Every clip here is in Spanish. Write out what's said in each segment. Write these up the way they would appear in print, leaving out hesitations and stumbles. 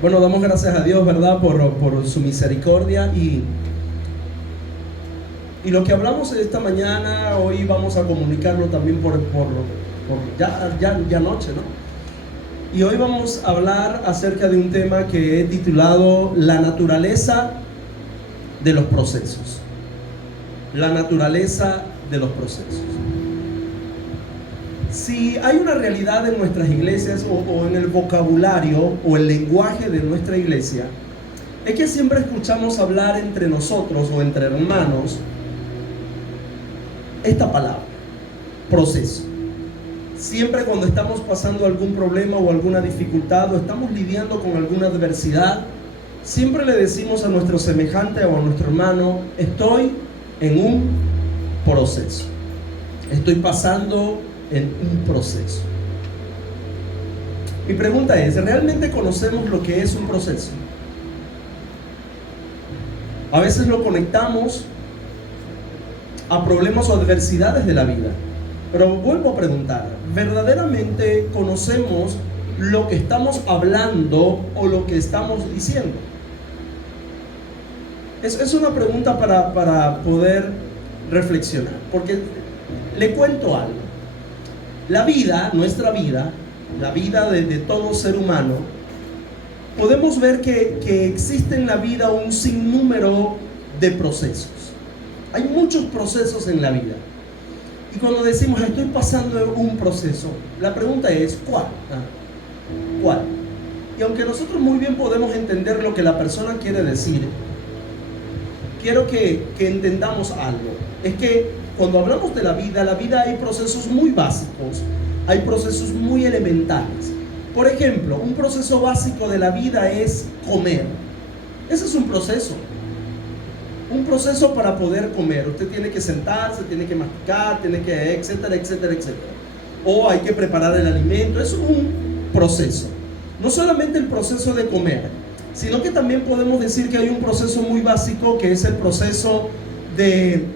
Bueno, damos gracias a Dios, ¿verdad? Por su misericordia y lo que hablamos esta mañana, hoy vamos a comunicarlo también por ya noche, ¿no? Y hoy vamos a hablar acerca de un tema que he titulado La naturaleza de los procesos. La naturaleza de los procesos. Si hay una realidad en nuestras iglesias o en el vocabulario o el lenguaje de nuestra iglesia, es que siempre escuchamos hablar entre nosotros o entre hermanos esta palabra, proceso. Siempre cuando estamos pasando algún problema o alguna dificultad o estamos lidiando con alguna adversidad, siempre le decimos a nuestro semejante o a nuestro hermano: estoy en un proceso, estoy pasando en un proceso. Mi pregunta es: ¿realmente conocemos lo que es un proceso? A veces lo conectamos a problemas o adversidades de la vida, pero vuelvo a preguntar: ¿verdaderamente conocemos lo que estamos hablando o lo que estamos diciendo? Es una pregunta para poder reflexionar, porque le cuento algo. La vida, nuestra vida, la vida de todo ser humano, podemos ver que existe en la vida un sinnúmero de procesos. Hay muchos procesos en la vida. Y cuando decimos estoy pasando un proceso, la pregunta es ¿cuál? ¿Cuál? Y aunque nosotros muy bien podemos entender lo que la persona quiere decir, quiero que entendamos algo. Es que cuando hablamos de la vida hay procesos muy básicos, hay procesos muy elementales. Por ejemplo, un proceso básico de la vida es comer. Ese es un proceso. Un proceso para poder comer. Usted tiene que sentarse, tiene que masticar, tiene que, etcétera, etcétera, etcétera. O hay que preparar el alimento. Eso es un proceso. No solamente el proceso de comer, sino que también podemos decir que hay un proceso muy básico que es el proceso de,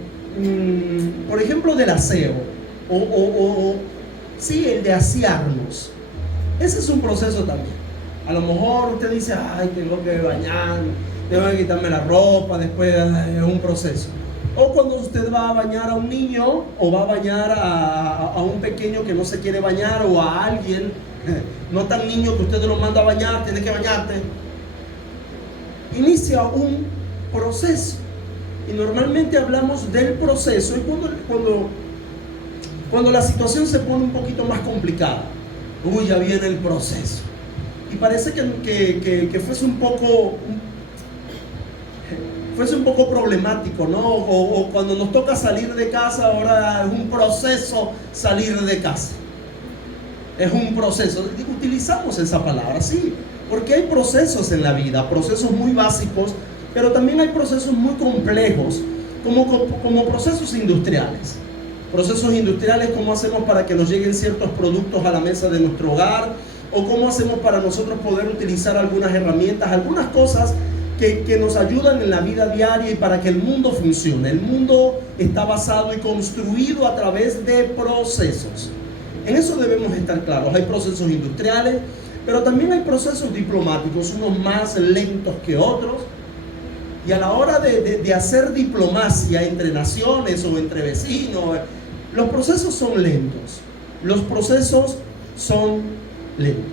por ejemplo, del aseo. Sí, el de asearnos. Ese es un proceso también. A lo mejor usted dice: ay, tengo que bañarme, tengo que quitarme la ropa, después es un proceso. O cuando usted va a bañar a un niño o va a bañar a un pequeño que no se quiere bañar, o a alguien no tan niño que usted lo manda a bañar, tiene que bañarte. Inicia un proceso. Y normalmente hablamos del proceso y cuando la situación se pone un poquito más complicada. Uy, ya viene el proceso. Y parece que fuese un poco problemático, ¿no? O cuando nos toca salir de casa, ahora es un proceso salir de casa. Es un proceso. Utilizamos esa palabra, sí, porque hay procesos en la vida, procesos muy básicos, pero también hay procesos muy complejos, como procesos industriales. Procesos industriales, cómo hacemos para que nos lleguen ciertos productos a la mesa de nuestro hogar, o cómo hacemos para nosotros poder utilizar algunas herramientas, algunas cosas que nos ayudan en la vida diaria y para que el mundo funcione. El mundo está basado y construido a través de procesos. En eso debemos estar claros. Hay procesos industriales, pero también hay procesos diplomáticos, unos más lentos que otros. Y a la hora de hacer diplomacia entre naciones o entre vecinos, los procesos son lentos. Los procesos son lentos.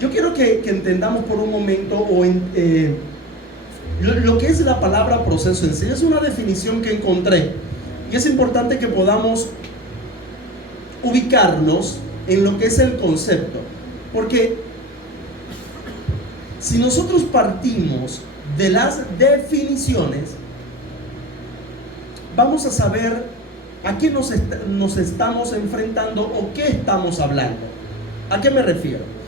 Yo quiero que entendamos por un momento lo que es la palabra proceso en sí. Es una definición que encontré y es importante que podamos ubicarnos en lo que es el concepto, porque si nosotros partimos de las definiciones, vamos a saber a qué nos estamos enfrentando o qué estamos hablando. ¿A qué me refiero?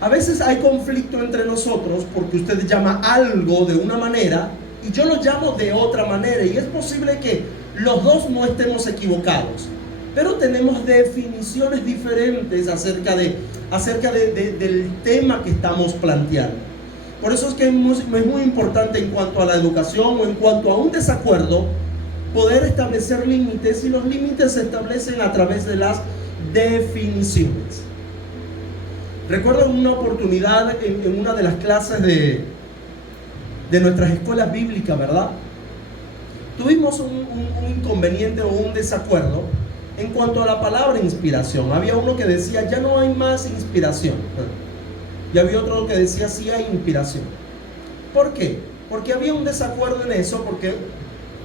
A veces hay conflicto entre nosotros porque usted llama algo de una manera y yo lo llamo de otra manera, y es posible que los dos no estemos equivocados, pero tenemos definiciones diferentes acerca del tema que estamos planteando. Por eso es que es muy importante, en cuanto a la educación o en cuanto a un desacuerdo, poder establecer límites, y los límites se establecen a través de las definiciones. Recuerdo una oportunidad en una de las clases de nuestras escuelas bíblicas, ¿verdad? Tuvimos un inconveniente o un desacuerdo en cuanto a la palabra inspiración. Había uno que decía, ya no hay más inspiración. Y había otro que decía, sí hay inspiración. ¿Por qué? Porque había un desacuerdo en eso, porque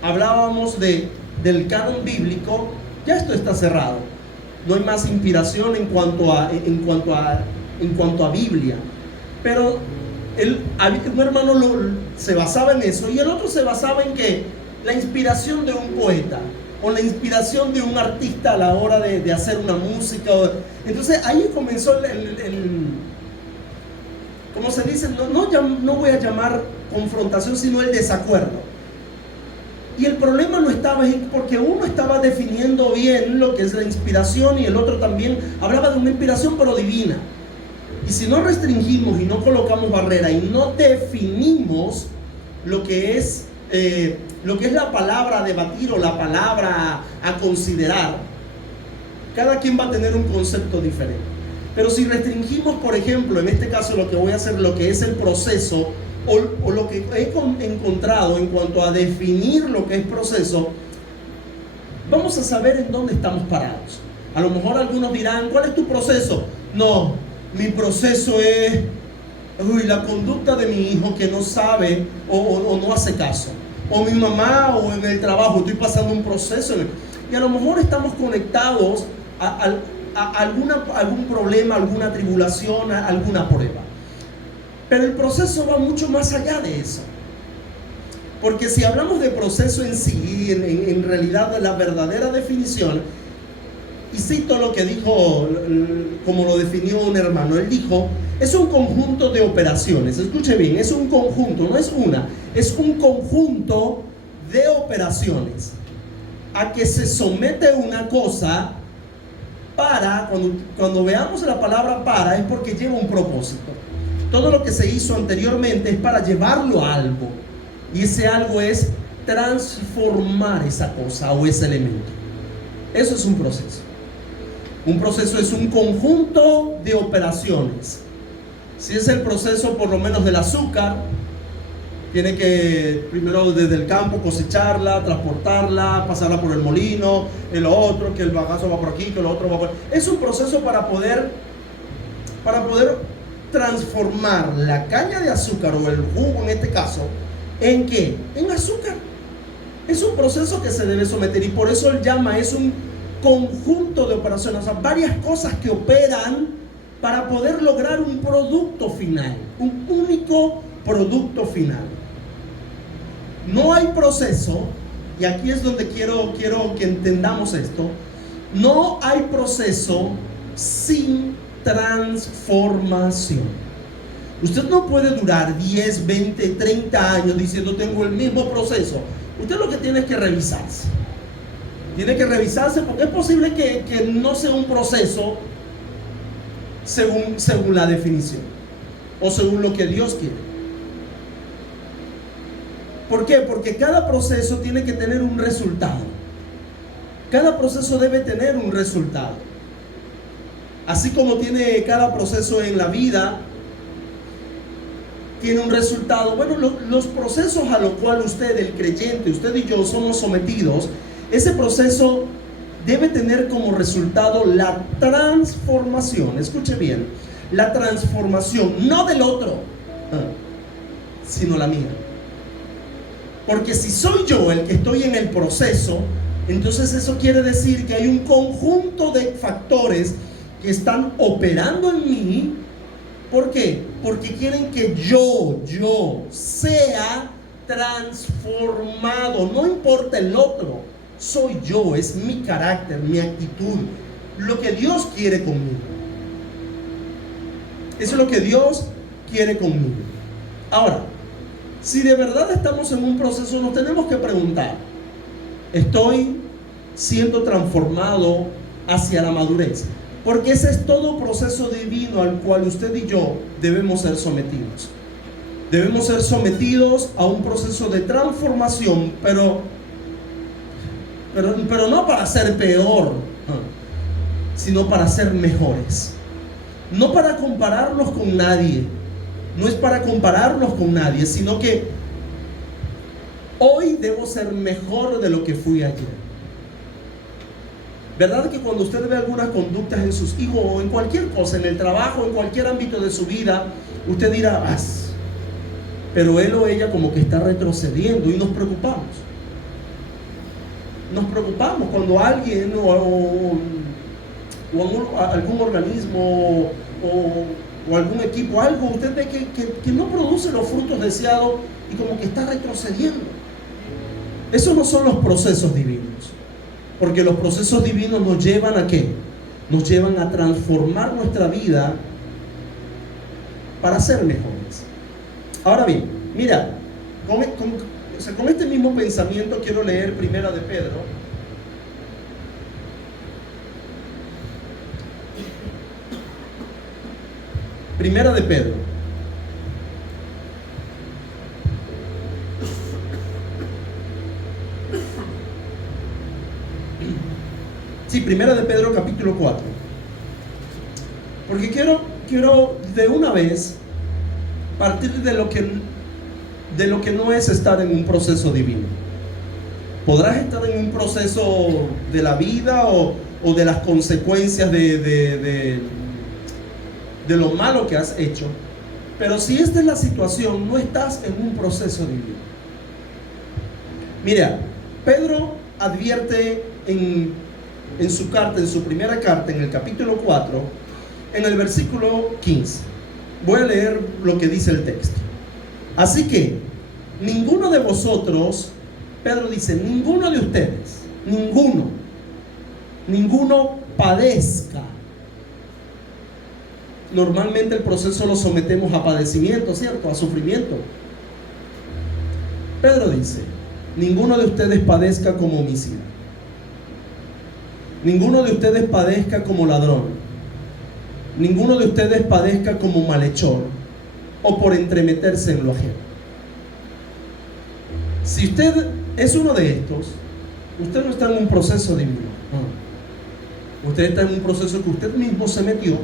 hablábamos del canon bíblico. Ya esto está cerrado. No hay más inspiración en cuanto a Biblia. Pero un hermano se basaba en eso y el otro se basaba en que la inspiración de un poeta o la inspiración de un artista a la hora de hacer una música. Entonces ahí comenzó como se dice, no voy a llamar confrontación, sino el desacuerdo. Y el problema no estaba porque uno estaba definiendo bien lo que es la inspiración y el otro también hablaba de una inspiración pero divina. Y si no restringimos y no colocamos barrera y no definimos lo que es la palabra a debatir o la palabra a considerar, cada quien va a tener un concepto diferente. Pero si restringimos, por ejemplo, en este caso lo que voy a hacer, lo que es el proceso o lo que he encontrado en cuanto a definir lo que es proceso, vamos a saber en dónde estamos parados. A lo mejor algunos dirán, ¿cuál es tu proceso? No, mi proceso es la conducta de mi hijo que no sabe o no hace caso. O mi mamá o en el trabajo, estoy pasando un proceso. Y a lo mejor estamos conectados a algún problema, alguna tribulación, a alguna prueba. Pero el proceso va mucho más allá de eso. Porque si hablamos de proceso en sí, en realidad la verdadera definición, y cito lo que dijo, como lo definió un hermano, él dijo, es un conjunto de operaciones. Escuche bien, es un conjunto, no es una, es un conjunto de operaciones a que se somete una cosa para, cuando veamos la palabra para, es porque lleva un propósito. Todo lo que se hizo anteriormente es para llevarlo a algo, y ese algo es transformar esa cosa o ese elemento. Eso es un proceso. Un proceso es un conjunto de operaciones. Si es el proceso por lo menos del azúcar, tiene que primero desde el campo cosecharla, transportarla, pasarla por el molino, el otro, que el bagazo va por aquí, que el otro va por aquí. Es un proceso para poder transformar la caña de azúcar o el jugo en este caso, ¿en qué? En azúcar. Es un proceso que se debe someter y por eso él llama, es un conjunto de operaciones, o sea, varias cosas que operan para poder lograr un producto final, un único producto final. No hay proceso, y aquí es donde quiero que entendamos esto, no hay proceso sin transformación. Usted no puede durar 10, 20, 30 años diciendo tengo el mismo proceso. Usted lo que tiene es que revisarse. Tiene que revisarse porque es posible que no sea un proceso según la definición o según lo que Dios quiere. ¿Por qué? Porque cada proceso tiene que tener un resultado. Cada proceso debe tener un resultado. Así como tiene cada proceso en la vida, tiene un resultado. Bueno, los procesos a los cuales usted, el creyente, usted y yo somos sometidos, ese proceso debe tener como resultado la transformación. Escuche bien, la transformación, no del otro, sino la mía. Porque si soy yo el que estoy en el proceso, entonces eso quiere decir que hay un conjunto de factores que están operando en mí. ¿Por qué? Porque quieren que yo sea transformado. No importa el otro, soy yo, es mi carácter, mi actitud, lo que Dios quiere conmigo. Eso es lo que Dios quiere conmigo. Ahora, si de verdad estamos en un proceso, nos tenemos que preguntar, ¿estoy siendo transformado hacia la madurez? Porque ese es todo proceso divino al cual usted y yo debemos ser sometidos. Debemos ser sometidos a un proceso de transformación, pero no para ser peor, sino para ser mejores. No para compararnos con nadie, no es para compararnos con nadie, sino que hoy debo ser mejor de lo que fui ayer. ¿Verdad que cuando usted ve algunas conductas en sus hijos o en cualquier cosa, en el trabajo, en cualquier ámbito de su vida, usted dirá, pero él o ella como que está retrocediendo, y nos preocupamos? Nos preocupamos cuando alguien o algún organismo o algún equipo, algo, usted ve que no produce los frutos deseados y como que está retrocediendo. Esos no son los procesos divinos, porque los procesos divinos nos llevan ¿a qué? Nos llevan a transformar nuestra vida para ser mejores. Ahora bien, mira, con este mismo pensamiento quiero leer Primera de Pedro. Primera de Pedro. Sí, Primera de Pedro capítulo 4. Porque quiero de una vez partir de lo que no es estar en un proceso divino. Podrás estar en un proceso de la vida o de las consecuencias de lo malo que has hecho, pero si esta es la situación, no estás en un proceso divino. Mira, Pedro advierte en su carta, en su primera carta, en el capítulo 4, en el versículo 15. Voy a leer lo que dice el texto. Así que ninguno de vosotros, Pedro dice, ninguno de ustedes, ninguno padezca. Normalmente el proceso lo sometemos a padecimiento, ¿cierto? A sufrimiento. Pedro dice, ninguno de ustedes padezca como homicida. Ninguno de ustedes padezca como ladrón. Ninguno de ustedes padezca como malhechor o por entremeterse en lo ajeno. Si usted es uno de estos, usted no está en un proceso divino. Usted está en un proceso que usted mismo se metió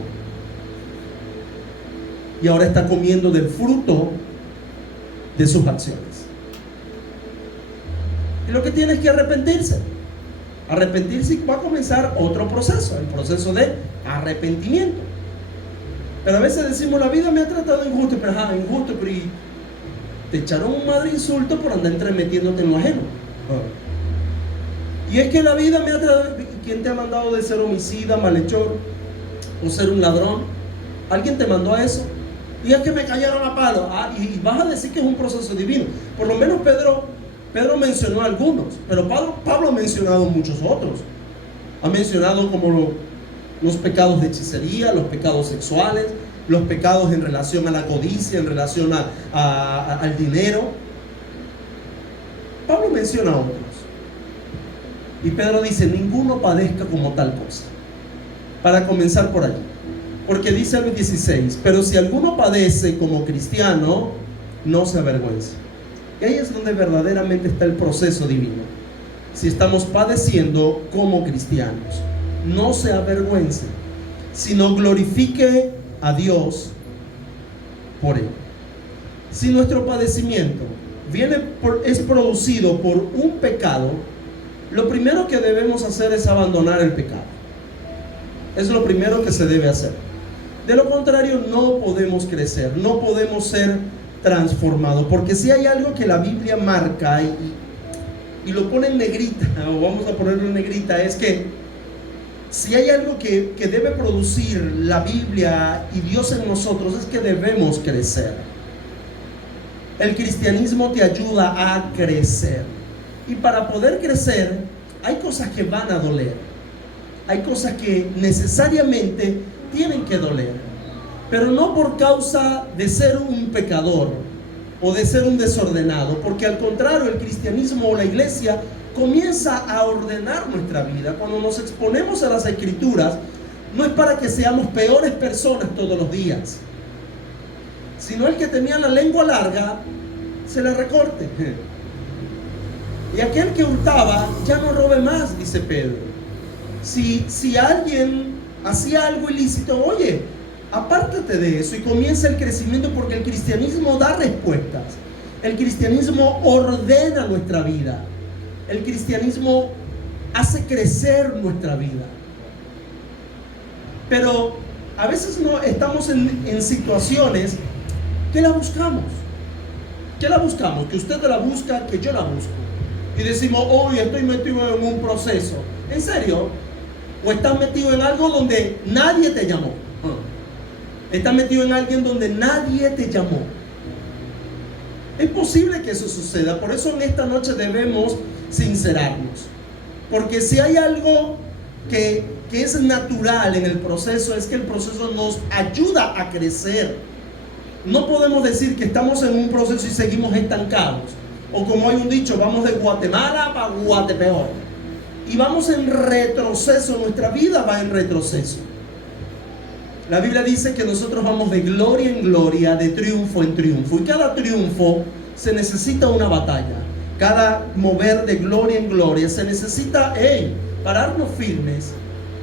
y ahora está comiendo del fruto de sus acciones. Y lo que tiene es que arrepentirse. Arrepentirse, y va a comenzar otro proceso, el proceso de arrepentimiento. Pero a veces decimos, la vida me ha tratado injusto, pero injusto, pero y te echaron un madre insulto por andar entremetiéndote en lo ajeno. Y es que la vida me ha tratado. ¿Quién te ha mandado de ser homicida, malhechor o ser un ladrón? ¿Alguien te mandó a eso? Y es que me cayeron a palo. Y vas a decir que es un proceso divino. Por lo menos Pedro mencionó algunos, pero Pablo ha mencionado muchos otros. Ha mencionado como los pecados de hechicería, los pecados sexuales, los pecados en relación a la codicia, en relación al dinero. Pablo menciona otros. Y Pedro dice, ninguno padezca como tal cosa. Para comenzar por allí. Porque dice el 16, pero si alguno padece como cristiano, no se avergüence. Y ahí es donde verdaderamente está el proceso divino. Si estamos padeciendo como cristianos, no se avergüence, sino glorifique a Dios por él. Si nuestro padecimiento es producido por un pecado, lo primero que debemos hacer es abandonar el pecado. Es lo primero que se debe hacer. De lo contrario, no podemos crecer, no podemos ser transformados. Porque si hay algo que la Biblia marca y lo pone en negrita, o vamos a ponerlo en negrita, es que si hay algo que debe producir la Biblia y Dios en nosotros, es que debemos crecer. El cristianismo te ayuda a crecer. Y para poder crecer, hay cosas que van a doler. Hay cosas que necesariamente tienen que doler. Pero no por causa de ser un pecador o de ser un desordenado. Porque al contrario, el cristianismo o la iglesia comienza a ordenar nuestra vida. Cuando nos exponemos a las escrituras, no es para que seamos peores personas todos los días, sino el que tenía la lengua larga, se la recorte. Y aquel que hurtaba, ya no robe más, dice Pedro. Si alguien hacía algo ilícito, oye, Apártate de eso y comienza el crecimiento, porque el cristianismo da respuestas. El cristianismo ordena nuestra vida. El cristianismo hace crecer nuestra vida. Pero a veces no estamos en situaciones que la buscamos. ¿Qué la buscamos? Que usted la busca, que yo la busco. Y decimos, hoy estoy metido en un proceso. ¿En serio? ¿O estás metido en algo donde nadie te llamó? Estás metido en alguien donde nadie te llamó. Es posible que eso suceda. Por eso en esta noche debemos sincerarnos. Porque si hay algo que es natural en el proceso, es que el proceso nos ayuda a crecer. No podemos decir que estamos en un proceso y seguimos estancados. O como hay un dicho, vamos de Guatemala para Guatepeor. Y vamos en retroceso, nuestra vida va en retroceso. La Biblia dice que nosotros vamos de gloria en gloria, de triunfo en triunfo. Y cada triunfo se necesita una batalla. Cada mover de gloria en gloria se necesita, pararnos firmes,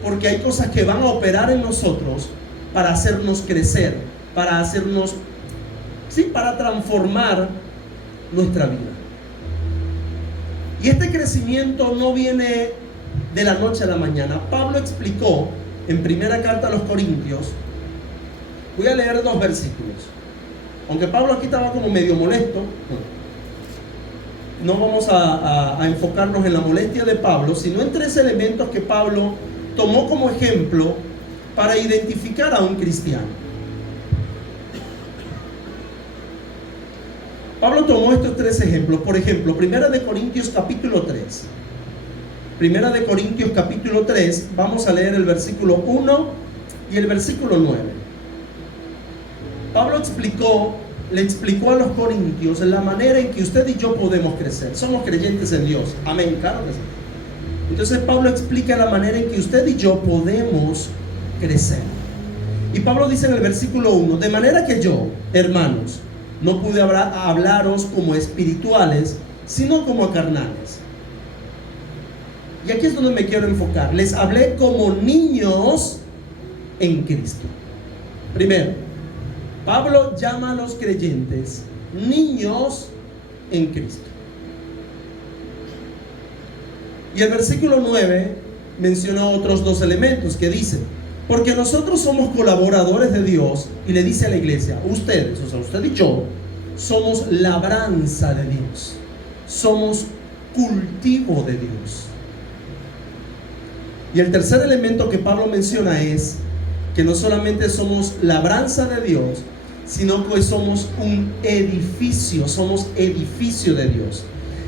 porque hay cosas que van a operar en nosotros para hacernos crecer, para hacernos, para transformar nuestra vida. Y este crecimiento no viene de la noche a la mañana. Pablo explicó en primera carta a los Corintios, voy a leer 2 versículos. Aunque Pablo aquí estaba como medio molesto, no vamos a enfocarnos en la molestia de Pablo, sino en 3 elementos que Pablo tomó como ejemplo para identificar a un cristiano. Pablo tomó estos 3 ejemplos. Por ejemplo, Primera de Corintios capítulo 3. Primera de Corintios capítulo 3, vamos a leer el versículo 1 y el versículo 9. Pablo le explicó a los corintios la manera en que usted y yo podemos crecer. Somos creyentes en Dios. Amén, claro que sí. Entonces Pablo explica la manera en que usted y yo podemos crecer. Y Pablo dice en el versículo 1, de manera que yo, hermanos, no pude hablaros como espirituales, sino como carnales. Y aquí es donde me quiero enfocar. Les hablé como niños en Cristo. Primero, Pablo llama a los creyentes niños en Cristo. Y el versículo 9 menciona otros 2 elementos que dicen, porque nosotros somos colaboradores de Dios, y le dice a la iglesia, ustedes, o sea, usted y yo, somos labranza de Dios, somos cultivo de Dios. Y el tercer elemento que Pablo menciona es que no solamente somos labranza de Dios, sino que somos un edificio, somos edificio de Dios.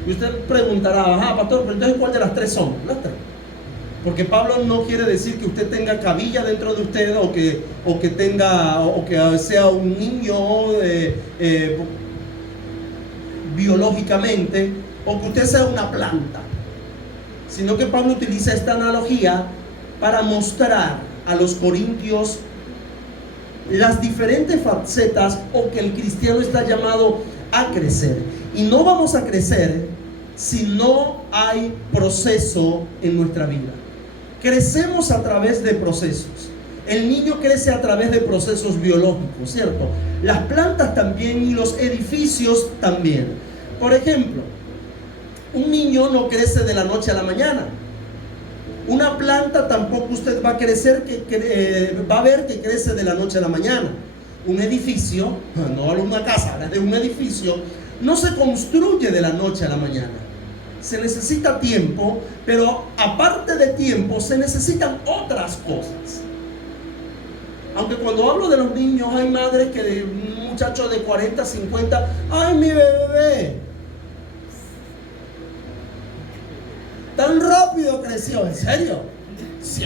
Y usted preguntará, pastor, pero entonces ¿cuál de las 3 son? Las 3. Porque Pablo no quiere decir que usted tenga cabilla dentro de usted, o que sea un niño biológicamente, o que usted sea una planta, sino que Pablo utiliza esta analogía para mostrar a los corintios las diferentes facetas o que el cristiano está llamado a crecer. Y no vamos a crecer si no hay proceso en nuestra vida. Crecemos a través de procesos. El niño crece a través de procesos biológicos, ¿cierto? Las plantas también y los edificios también. Por ejemplo, un niño no crece de la noche a la mañana. Una planta tampoco usted va a crecer, va a ver que crece de la noche a la mañana. Un edificio, no una casa, de un edificio, no se construye de la noche a la mañana. Se necesita tiempo, pero aparte de tiempo se necesitan otras cosas. Aunque cuando hablo de los niños, hay madres que de un muchacho de 40, 50, ¡ay, mi bebé! Tan rápido creció, ¿en serio? Sí.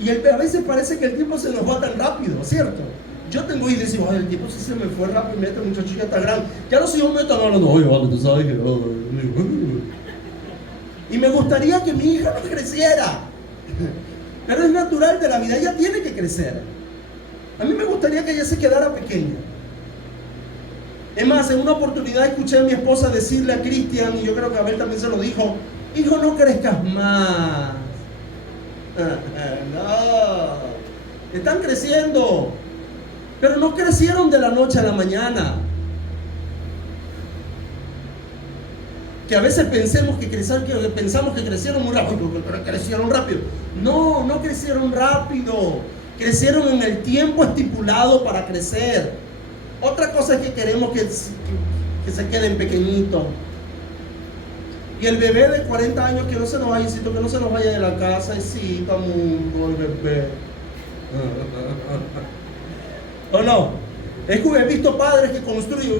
Y a veces parece que el tiempo se nos va tan rápido, ¿cierto? Yo tengo hijos y decimos, el tiempo sí se me fue rápido, mira, este muchacho ya está grande. Ya los hijos me están hablando, oye, vale, tú sabes que... Y me gustaría que mi hija no creciera. Pero es natural de la vida, ella tiene que crecer. A mí me gustaría que ella se quedara pequeña. Es más, en una oportunidad escuché a mi esposa decirle a Cristian, y yo creo que a Abel también se lo dijo, hijo, no crezcas más. No, están creciendo, pero no crecieron de la noche a la mañana. Que a veces pensamos que crecieron muy rápido, pero crecieron rápido. No, no crecieron rápido. Crecieron en el tiempo estipulado para crecer. Otra cosa es que queremos que se queden pequeñitos. Y el bebé de 40 años que no se nos vaya, insisto, que no se nos vaya de la casa, y sí, está mundo el bebé. ¿O no? Es que he visto padres que construyen.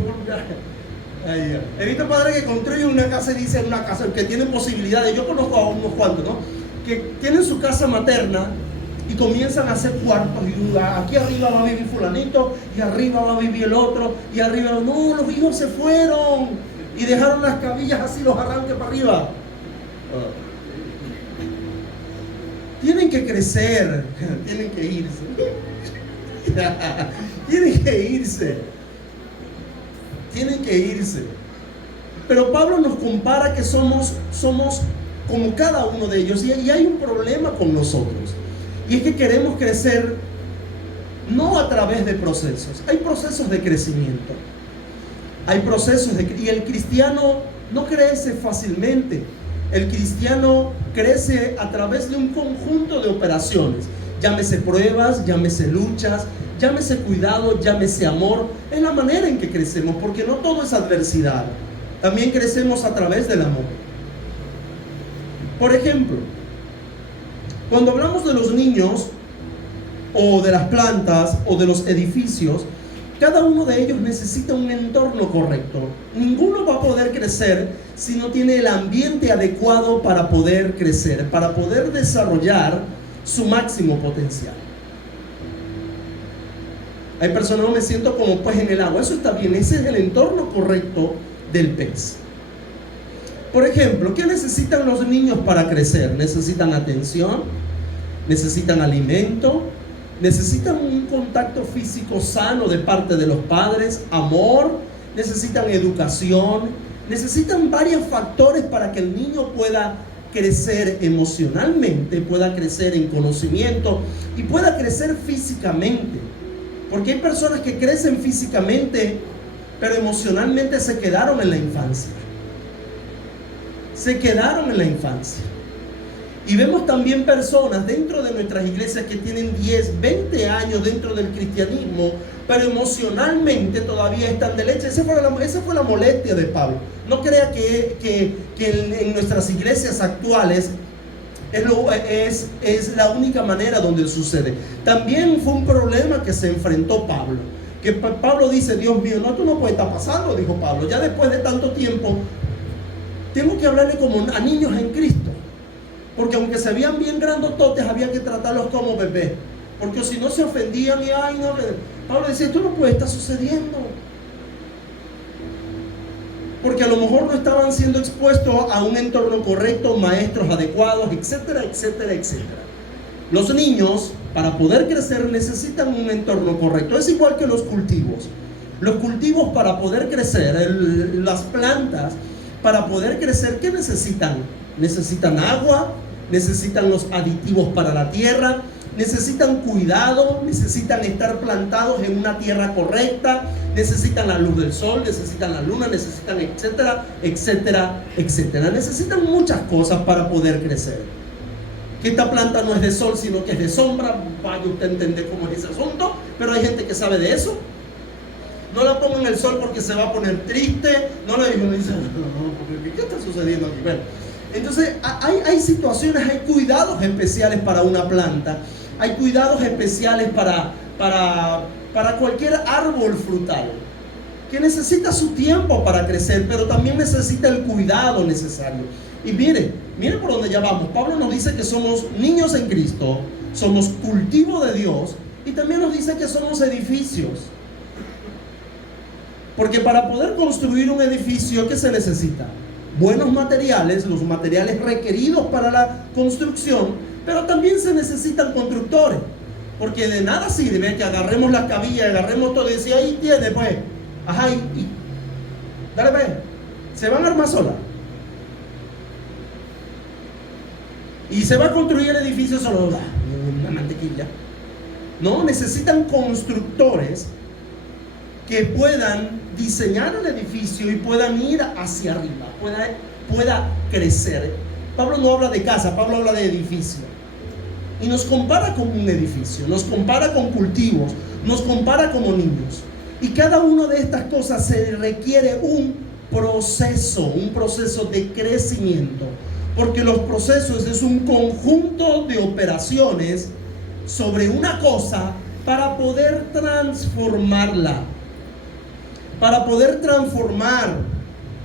He visto padres que construyen una casa y dicen una casa que tienen posibilidades. Yo conozco a unos cuantos, ¿no? Que tienen su casa materna y comienzan a hacer cuartos. Y aquí arriba va a vivir fulanito, y arriba va a vivir el otro, y arriba no, los hijos se fueron y dejaron las cabillas así, los arranques para arriba. Tienen que crecer, tienen que irse. Tienen que irse. Tienen que irse. Pero Pablo nos compara que somos como cada uno de ellos, y hay un problema con nosotros, y es que queremos crecer no a través de procesos. Hay procesos de crecimiento, y el cristiano no crece fácilmente. El cristiano crece a través de un conjunto de operaciones, llámese pruebas, llámese luchas, llámese cuidado, llámese amor. Es la manera en que crecemos, porque no todo es adversidad. También crecemos a través del amor. Por ejemplo, cuando hablamos de los niños, o de las plantas, o de los edificios, cada uno de ellos necesita un entorno correcto. Ninguno va a poder crecer si no tiene el ambiente adecuado para poder crecer, para poder desarrollar su máximo potencial. Hay personas, no me siento como pez en el agua. Eso está bien, ese es el entorno correcto del pez. Por ejemplo, ¿qué necesitan los niños para crecer? Necesitan atención, necesitan alimento, necesitan un contacto físico sano de parte de los padres, amor, necesitan educación, necesitan varios factores para que el niño pueda crecer emocionalmente, pueda crecer en conocimiento y pueda crecer físicamente. Porque hay personas que crecen físicamente, pero emocionalmente se quedaron en la infancia. Se quedaron en la infancia. Y vemos también personas dentro de nuestras iglesias que tienen 10, 20 años dentro del cristianismo, pero emocionalmente todavía están de leche. Esa fue la molestia de Pablo. No crea que en nuestras iglesias actuales es la única manera donde sucede. También fue un problema que se enfrentó Pablo. Que Pablo dice, Dios mío, no, esto no puede estar pasando, dijo Pablo. Ya después de tanto tiempo, tengo que hablarle como a niños en Cristo. Porque aunque se veían bien grandototes, había que tratarlos como bebés. Porque si no se ofendían y ay no. Pablo decía, esto no puede estar sucediendo. Porque a lo mejor no estaban siendo expuestos a un entorno correcto, maestros adecuados, etcétera, etcétera, etcétera. Los niños, para poder crecer, necesitan un entorno correcto. Es igual que los cultivos. Los cultivos, para poder crecer, las plantas, para poder crecer, ¿qué necesitan? Necesitan agua, necesitan los aditivos para la tierra, necesitan cuidado, necesitan estar plantados en una tierra correcta, necesitan la luz del sol, necesitan la luna, necesitan etcétera, etcétera, etcétera. Necesitan muchas cosas para poder crecer. Que esta planta no es de sol, sino que es de sombra, vaya usted a entender cómo es ese asunto, pero hay gente que sabe de eso. No la pongo en el sol porque se va a poner triste, no le digo, ¿qué está sucediendo aquí? Bueno, entonces hay situaciones, hay cuidados especiales para una planta, hay cuidados especiales para cualquier árbol frutal, que necesita su tiempo para crecer, pero también necesita el cuidado necesario. Y mire por dónde ya vamos. Pablo nos dice que somos niños en Cristo, somos cultivo de Dios, y también nos dice que somos edificios. Porque para poder construir un edificio, ¿qué se necesita? Buenos materiales, los materiales requeridos para la construcción, pero también se necesitan constructores. Porque de nada sirve que agarremos las cabillas, agarremos todo y decir, ahí tiene pues, ajá, y dale pues, se van a armar solas. Y se va a construir el edificio solo una mantequilla. No, necesitan constructores que puedan diseñar el edificio y puedan ir hacia arriba, pueda crecer. Pablo no habla de casa, Pablo habla de edificio. Y nos compara con un edificio, nos compara con cultivos, nos compara como niños. Y cada una de estas cosas se requiere un proceso de crecimiento. Porque los procesos es un conjunto de operaciones sobre una cosa para poder transformarla. Para poder transformar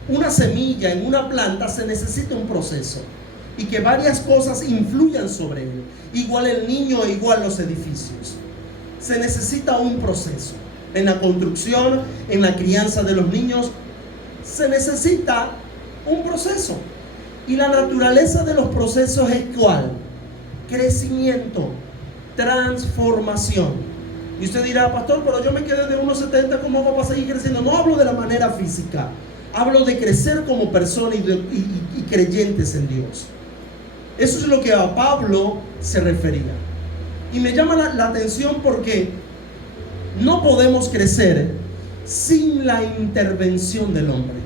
una semilla en una planta se necesita un proceso y que varias cosas influyan sobre él. Igual el niño, igual los edificios. Se necesita un proceso. En la construcción, en la crianza de los niños, se necesita un proceso. Y la naturaleza de los procesos es ¿cuál? Crecimiento, transformación. Y usted dirá, pastor, pero yo me quedé de 1,70, ¿cómo voy a seguir creciendo? No hablo de la manera física, hablo de crecer como persona y creyentes en Dios. Eso es lo que a Pablo se refería. Y me llama la atención porque no podemos crecer sin la intervención del hombre.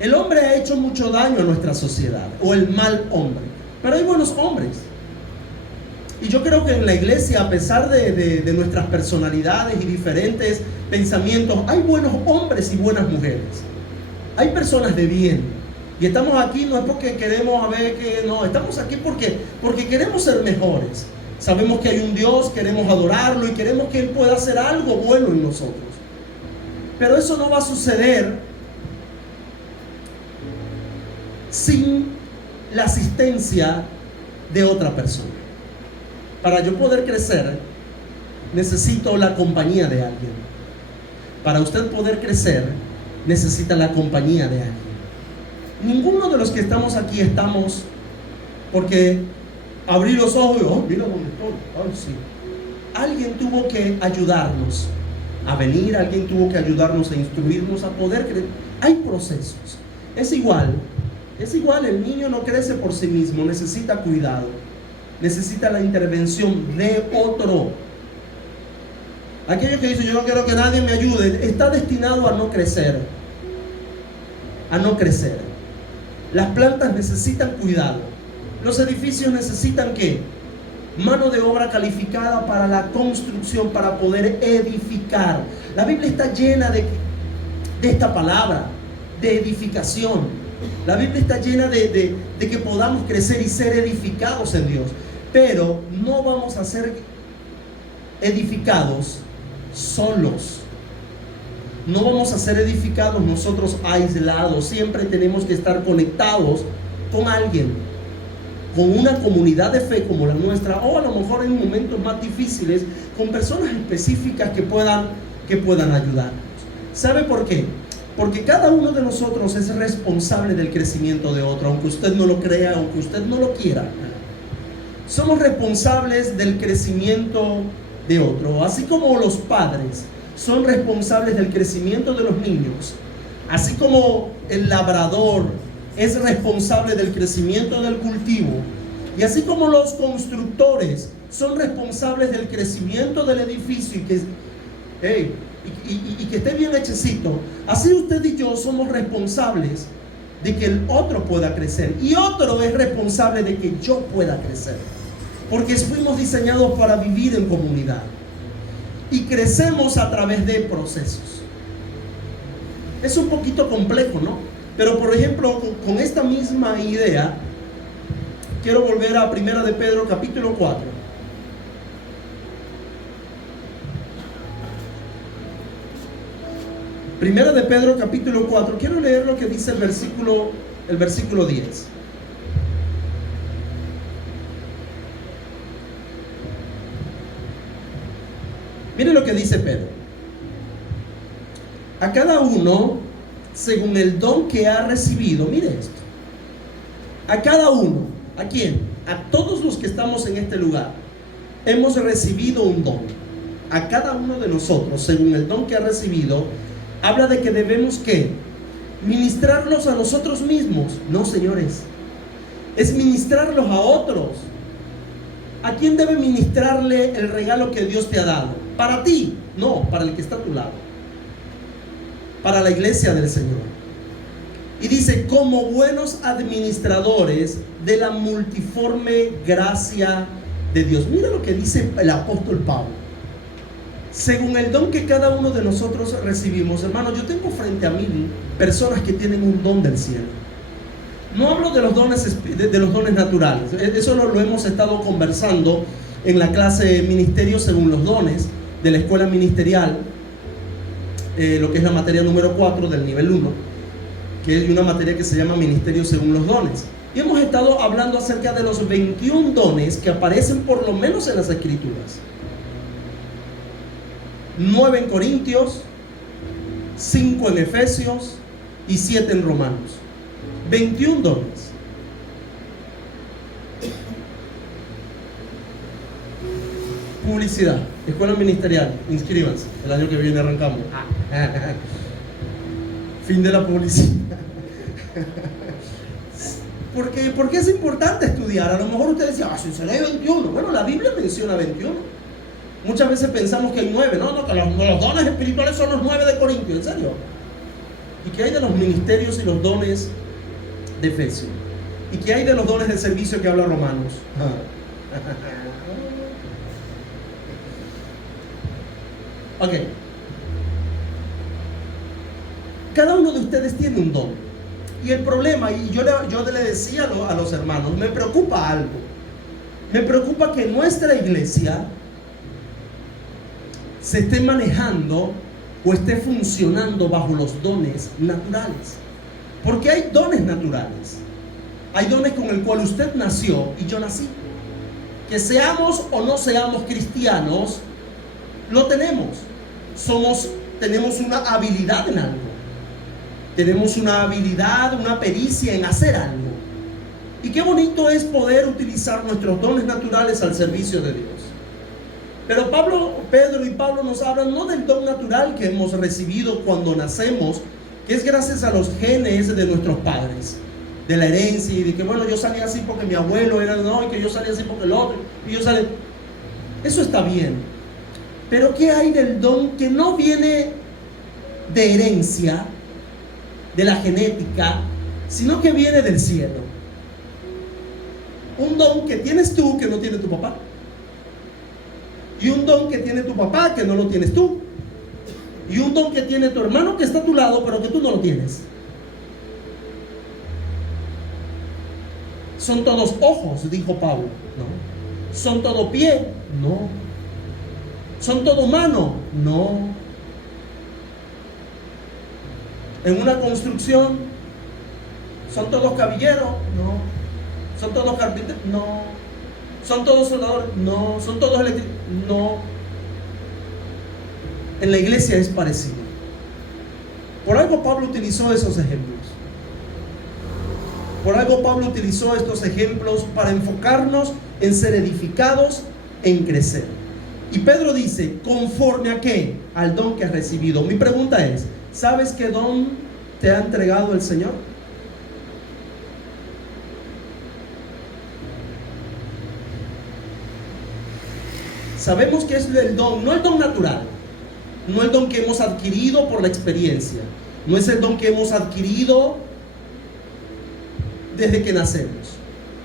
El hombre ha hecho mucho daño a nuestra sociedad, o el mal hombre, pero hay buenos hombres. Y yo creo que en la iglesia, a pesar de nuestras personalidades y diferentes pensamientos, hay buenos hombres y buenas mujeres. Hay personas de bien. Y estamos aquí no es porque queremos estamos aquí porque queremos ser mejores. Sabemos que hay un Dios, queremos adorarlo y queremos que Él pueda hacer algo bueno en nosotros. Pero eso no va a suceder sin la asistencia de otra persona. Para yo poder crecer, necesito la compañía de alguien. Para usted poder crecer, necesita la compañía de alguien. Ninguno de los que estamos aquí estamos porque abrí los ojos y mira dónde estoy. Ay, sí. Alguien tuvo que ayudarnos a venir, alguien tuvo que ayudarnos a instruirnos, a poder crecer. Hay procesos. Es igual, el niño no crece por sí mismo, necesita cuidado. Necesita la intervención de otro. Aquello que dice yo no quiero que nadie me ayude, está destinado a no crecer. Las plantas necesitan cuidado. Los edificios necesitan ¿qué? Mano de obra calificada para la construcción, para poder edificar. La Biblia está llena de esta palabra, de edificación. La Biblia está llena de que podamos crecer y ser edificados en Dios. Pero no vamos a ser edificados solos. No vamos a ser edificados nosotros aislados. Siempre tenemos que estar conectados con alguien, con una comunidad de fe como la nuestra, o a lo mejor en momentos más difíciles con personas específicas que puedan ayudarnos. ¿Sabe por qué? Porque cada uno de nosotros es responsable del crecimiento de otro, aunque usted no lo crea, aunque usted no lo quiera. Somos responsables del crecimiento de otro, así como los padres son responsables del crecimiento de los niños, así como el labrador es responsable del crecimiento del cultivo, y así como los constructores son responsables del crecimiento del edificio y que esté bien hechecito, así usted y yo somos responsables de que el otro pueda crecer, y otro es responsable de que yo pueda crecer, porque fuimos diseñados para vivir en comunidad y crecemos a través de procesos. Es un poquito complejo, ¿no? Pero por ejemplo, con esta misma idea quiero volver a 1 de Pedro capítulo 4. Primera de Pedro capítulo 4. Quiero leer lo que dice el versículo 10. Mire lo que dice Pedro. A cada uno según el don que ha recibido. Mire esto. A cada uno. ¿A quién? A todos los que estamos en este lugar. Hemos recibido un don. A cada uno de nosotros según el don que ha recibido. Habla de que debemos ¿qué? Ministrarnos a nosotros mismos. No, señores. es ministrarlos a otros. ¿A quién debe ministrarle el regalo que Dios te ha dado? Para ti, no, para el que está a tu lado, para la iglesia del Señor. Y dice, como buenos administradores de la multiforme gracia de Dios. Mira lo que dice el apóstol Pablo. Según el don que cada uno de nosotros recibimos. Hermanos, yo tengo frente a mí personas que tienen un don del cielo. No hablo de los dones naturales. Eso lo hemos estado conversando en la clase Ministerio según los dones de la escuela ministerial, lo que es la materia número 4 del nivel 1, que es una materia que se llama Ministerio según los dones. Y hemos estado hablando acerca de los 21 dones que aparecen por lo menos en las Escrituras. 9 en Corintios, 5 en Efesios y 7 en Romanos. 21 dones. Publicidad, escuela ministerial, inscríbanse, el año que viene arrancamos. Fin de la publicidad. ¿Por qué es importante estudiar? A lo mejor usted decía, si se lee 21. Bueno, la Biblia menciona 21. Muchas veces pensamos que hay 9. No, que los dones espirituales son los 9 de Corintios. ¿En serio? ¿Y qué hay de los ministerios y los dones de Efesios? ¿Y qué hay de los dones de servicio que habla Romanos? Ok. Cada uno de ustedes tiene un don. Y el problema, y yo le decía a los hermanos, me preocupa algo. Me preocupa que nuestra iglesia se esté manejando o esté funcionando bajo los dones naturales. Porque hay dones naturales. Hay dones con el cual usted nació y yo nací. Que seamos o no seamos cristianos, lo tenemos. Tenemos una habilidad en algo. Tenemos una habilidad, una pericia en hacer algo. Y qué bonito es poder utilizar nuestros dones naturales al servicio de Dios. Pero Pedro y Pablo nos hablan no del don natural que hemos recibido cuando nacemos, que es gracias a los genes de nuestros padres, de la herencia, y de que bueno, yo salí así porque mi abuelo era, no, y que yo salí así porque el otro, y yo salí. Eso está bien. Pero ¿qué hay del don que no viene de herencia, de la genética, sino que viene del cielo? Un don que tienes tú que no tiene tu papá. Y un don que tiene tu papá que no lo tienes tú. Y un don que tiene tu hermano que está a tu lado pero que tú no lo tienes. Son todos ojos, dijo Pablo. No. Son todo pie. No. Son todo mano. No. En una construcción, ¿son todos cabilleros? No. ¿Son todos carpinteros? No. ¿Son todos soldadores? No. ¿Son todos eléctricos? No. En la iglesia es parecido. Por algo Pablo utilizó esos ejemplos. Por algo Pablo utilizó estos ejemplos para enfocarnos en ser edificados, en crecer. Y Pedro dice, ¿conforme a qué? Al don que has recibido. Mi pregunta es, ¿sabes qué don te ha entregado el Señor? Sabemos que es el don, no el don natural, no el don que hemos adquirido por la experiencia, no es el don que hemos adquirido desde que nacemos,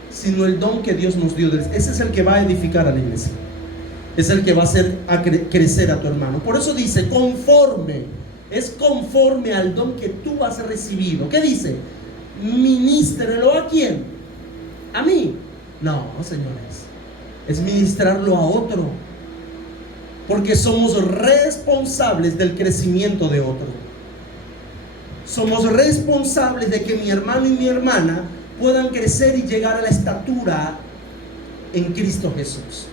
sino el don que Dios nos dio. Ese es el que va a edificar a la iglesia, es el que va a hacer crecer a tu hermano. Por eso dice, conforme, es conforme al don que tú has recibido. ¿Qué dice? Ministrelo. ¿A quién? ¿A mí? No, señores, es ministrarlo a otro, porque somos responsables del crecimiento de otro. Somos responsables de que mi hermano y mi hermana puedan crecer y llegar a la estatura en Cristo Jesús.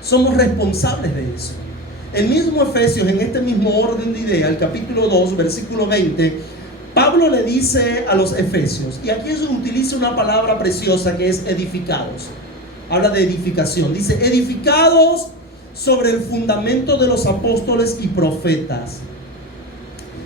Somos responsables de eso. El mismo Efesios, en este mismo orden de idea, el capítulo 2, versículo 20, Pablo le dice a los efesios, y aquí utiliza una palabra preciosa que es edificados. Habla de edificación. Dice, edificados sobre el fundamento de los apóstoles y profetas,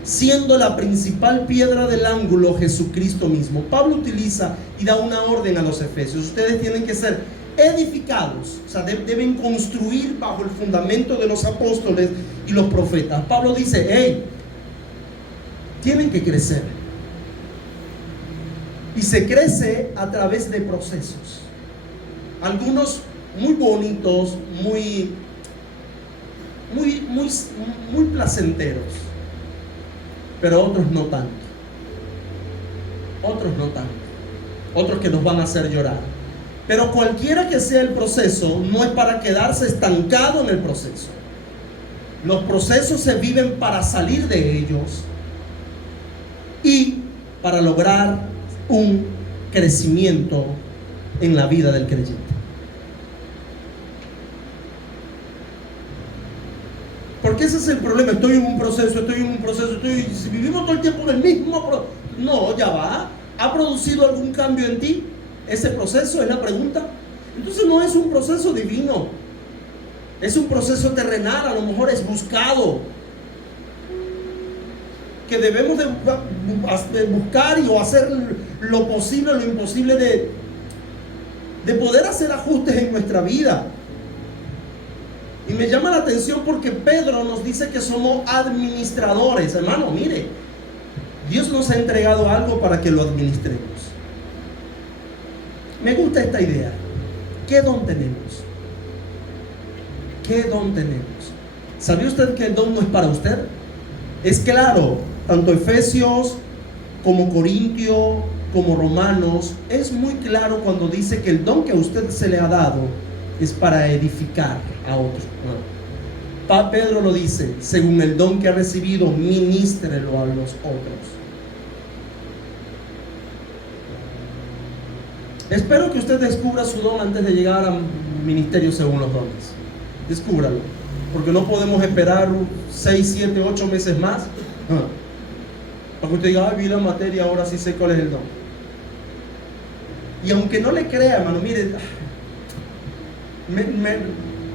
siendo la principal piedra del ángulo Jesucristo mismo. Pablo utiliza y da una orden a los efesios: ustedes tienen que ser edificados, o sea, deben construir bajo el fundamento de los apóstoles y los profetas. Pablo dice: hey, tienen que crecer, y se crece a través de procesos, algunos muy bonitos, muy placenteros, pero otros no tanto, otros que nos van a hacer llorar. Pero cualquiera que sea el proceso, no es para quedarse estancado en el proceso. Los procesos se viven para salir de ellos y para lograr un crecimiento en la vida del creyente. Porque ese es el problema: estoy en un proceso, si vivimos todo el tiempo en el mismo proceso. No, ya va. ¿Ha producido algún cambio en ti ese proceso? Es la pregunta. Entonces no es un proceso divino, es un proceso terrenal. A lo mejor es buscado, que debemos de buscar o hacer lo posible, lo imposible de poder hacer ajustes en nuestra vida. Y me llama la atención porque Pedro nos dice que somos administradores. Hermano, mire, Dios nos ha entregado algo para que lo administremos. Me gusta esta idea. ¿Qué don tenemos? ¿Qué don tenemos? ¿Sabía usted que el don no es para usted? Es claro, tanto Efesios como Corintio como Romanos, es muy claro cuando dice que el don que a usted se le ha dado es para edificar a otros. Pedro lo dice: según el don que ha recibido, ministrelo a los otros. Espero que usted descubra su don antes de llegar al ministerio según los dones. Descúbralo, porque no podemos esperar 6, 7, 8 meses más para que usted diga: vi la materia, ahora sí sé cuál es el don. Y aunque no le crea, hermano, mire, me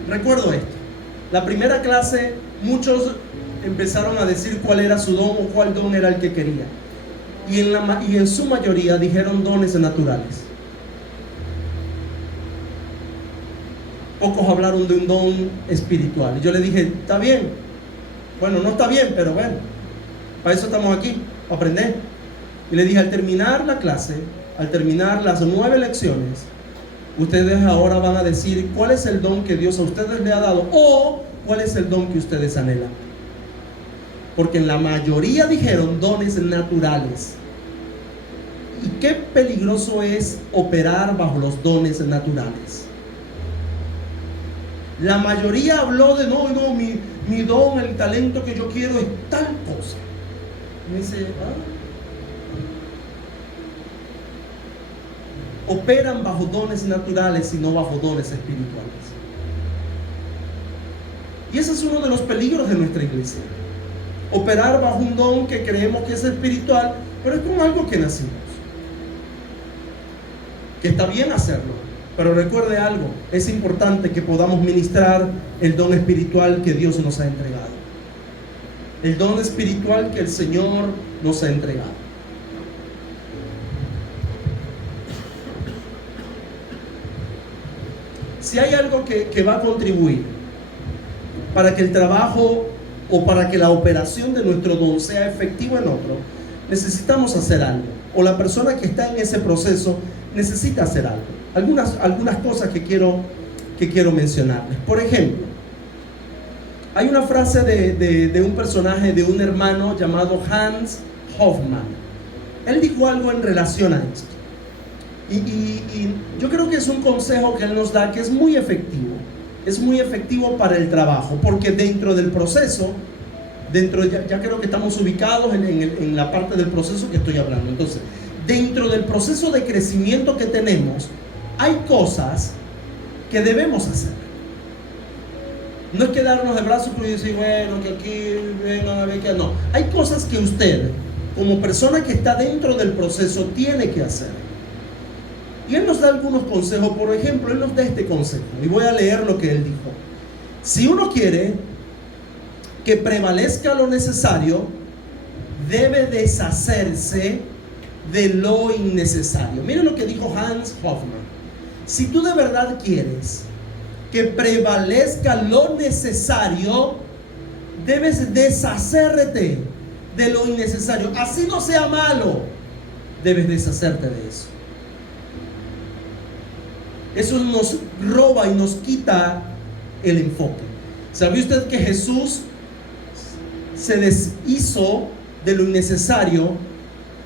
recuerdo esto. La primera clase, muchos empezaron a decir cuál era su don o cuál don era el que quería, y en su mayoría dijeron dones naturales. Pocos hablaron de un don espiritual. Y yo le dije: está bien. Bueno, no está bien, pero bueno, para eso estamos aquí, para aprender. Y le dije: al terminar la clase, al terminar las 9 lecciones, ustedes ahora van a decir cuál es el don que Dios a ustedes le ha dado, o cuál es el don que ustedes anhelan. Porque en la mayoría dijeron dones naturales. Y qué peligroso es operar bajo los dones naturales. La mayoría habló de mi don, el talento que yo quiero es tal cosa. Y me dice: operan bajo dones naturales y no bajo dones espirituales. Y ese es uno de los peligros de nuestra iglesia: operar bajo un don que creemos que es espiritual, pero es como algo que nacimos, que está bien hacerlo. Pero recuerde algo: es importante que podamos ministrar el don espiritual que Dios nos ha entregado, el don espiritual que el Señor nos ha entregado. Si hay algo que va a contribuir para que el trabajo o para que la operación de nuestro don sea efectivo en otro, necesitamos hacer algo, o la persona que está en ese proceso necesita hacer algo. Algunas cosas que quiero mencionarles. Por ejemplo, hay una frase de un personaje, de un hermano llamado Hans Hoffman. Él dijo algo en relación a esto, y yo creo que es un consejo que él nos da que es muy efectivo. Es muy efectivo para el trabajo, porque dentro del proceso, ya creo que estamos ubicados en la parte del proceso que estoy hablando. Entonces, dentro del proceso de crecimiento que tenemos, hay cosas que debemos hacer. No es quedarnos de brazos cruzados y decir: bueno, que aquí vengan a ver que no. Hay cosas que usted, como persona que está dentro del proceso, tiene que hacer. Y él nos da algunos consejos. Por ejemplo, él nos da este consejo, y voy a leer lo que él dijo. Si uno quiere que prevalezca lo necesario, debe deshacerse de lo innecesario. Miren lo que dijo Hans Hoffmann. Si tú de verdad quieres que prevalezca lo necesario, debes deshacerte de lo innecesario. Así no sea malo, debes deshacerte de eso. Eso nos roba y nos quita el enfoque. ¿Sabía usted que Jesús se deshizo de lo innecesario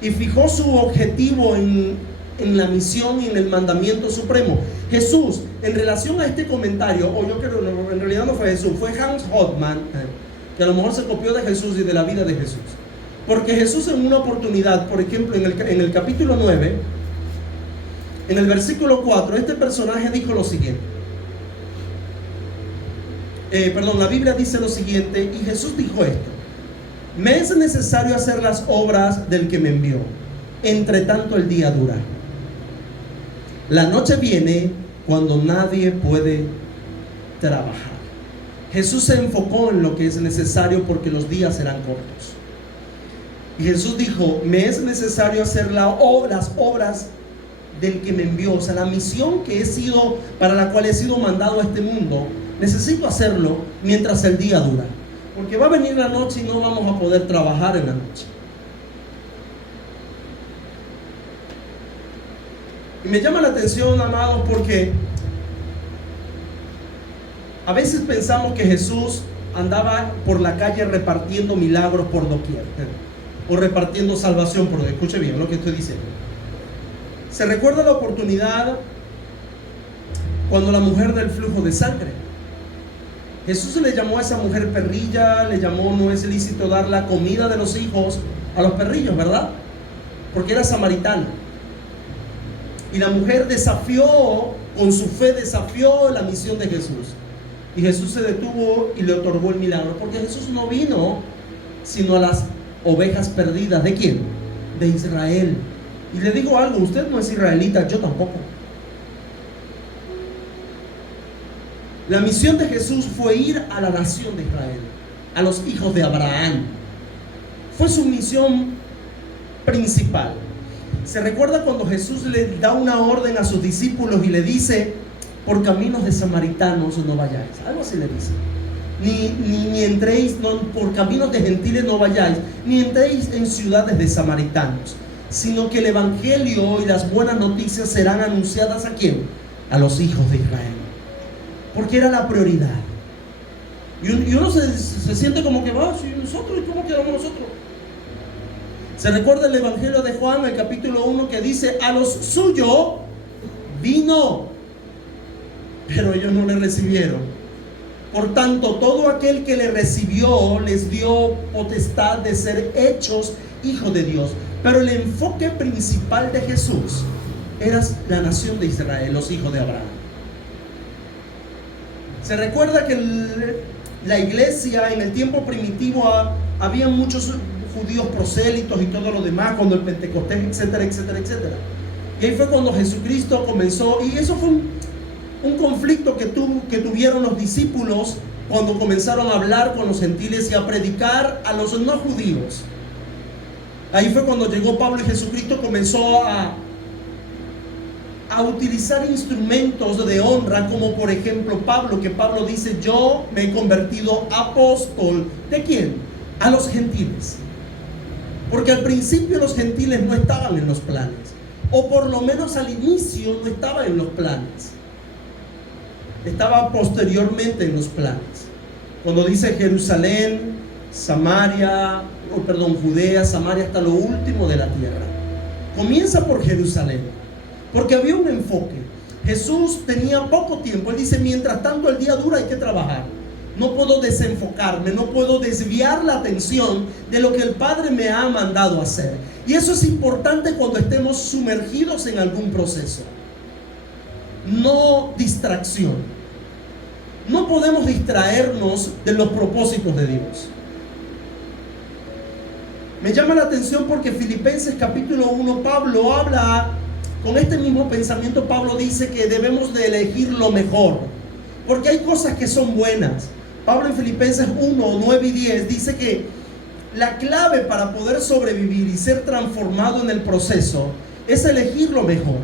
y fijó su objetivo en la misión y en el mandamiento supremo? Jesús, en relación a este comentario, o yo creo, en realidad no fue Jesús, fue Hans Hoffmann, que a lo mejor se copió de Jesús y de la vida de Jesús. Porque Jesús en una oportunidad, por ejemplo, en el capítulo 9, en el versículo 4, este personaje dijo lo siguiente. La Biblia dice lo siguiente, y Jesús dijo esto: me es necesario hacer las obras del que me envió, entre tanto el día dura. La noche viene cuando nadie puede trabajar. Jesús se enfocó en lo que es necesario porque los días serán cortos. Y Jesús dijo: me es necesario hacer las obras del que me envió. O sea, la misión para la cual he sido mandado a este mundo, necesito hacerlo mientras el día dura. Porque va a venir la noche y no vamos a poder trabajar en la noche. Y me llama la atención, amados, porque a veces pensamos que Jesús andaba por la calle repartiendo milagros por doquier, o repartiendo salvación por doquier. Escuche bien lo que estoy diciendo. ¿Se recuerda la oportunidad cuando la mujer del flujo de sangre? Jesús le llamó a esa mujer perrilla, le llamó: no es lícito dar la comida de los hijos a los perrillos, ¿verdad? Porque era samaritana. Y la mujer con su fe desafió la misión de Jesús. Y Jesús se detuvo y le otorgó el milagro. Porque Jesús no vino sino a las ovejas perdidas. ¿De quién? De Israel. Y le digo algo: usted no es israelita, yo tampoco. La misión de Jesús fue ir a la nación de Israel, a los hijos de Abraham. Fue su misión principal. ¿Se recuerda cuando Jesús le da una orden a sus discípulos y le dice: por caminos de samaritanos no vayáis? Algo así le dice. Ni entréis, por caminos de gentiles no vayáis, ni entréis en ciudades de samaritanos, sino que el evangelio y las buenas noticias serán anunciadas ¿a quién? A los hijos de Israel. Porque era la prioridad. Y uno se siente como que va, si nosotros, ¿cómo quedamos nosotros? Se recuerda el evangelio de Juan, el capítulo 1, que dice: a los suyos vino, pero ellos no le recibieron. Por tanto, todo aquel que le recibió les dio potestad de ser hechos hijos de Dios. Pero el enfoque principal de Jesús era la nación de Israel, los hijos de Abraham. Se recuerda que la iglesia en el tiempo primitivo había muchos judíos prosélitos y todo lo demás, cuando el Pentecostés, etcétera, etcétera, etcétera. Y ahí fue cuando Jesucristo comenzó, y eso fue un conflicto que tuvieron los discípulos cuando comenzaron a hablar con los gentiles y a predicar a los no judíos. Ahí fue cuando llegó Pablo y Jesucristo comenzó a utilizar instrumentos de honra, como por ejemplo Pablo, que Pablo dice: yo me he convertido apóstol. ¿De quién? A los gentiles. Porque al principio los gentiles no estaban en los planes, o por lo menos al inicio no estaban en los planes. Estaba posteriormente en los planes. Cuando dice Jerusalén, Judea, Samaria, hasta lo último de la tierra. Comienza por Jerusalén, porque había un enfoque. Jesús tenía poco tiempo. Él dice: mientras tanto el día dura, hay que trabajar. No puedo desenfocarme, no puedo desviar la atención de lo que el Padre me ha mandado a hacer. Y eso es importante cuando estemos sumergidos en algún proceso. No distracción. No podemos distraernos de los propósitos de Dios. Me llama la atención porque Filipenses capítulo 1, Pablo habla con este mismo pensamiento. Pablo dice que debemos de elegir lo mejor, porque hay cosas que son buenas. Pablo en Filipenses 1, 9 y 10 dice que la clave para poder sobrevivir y ser transformado en el proceso es elegir lo mejor.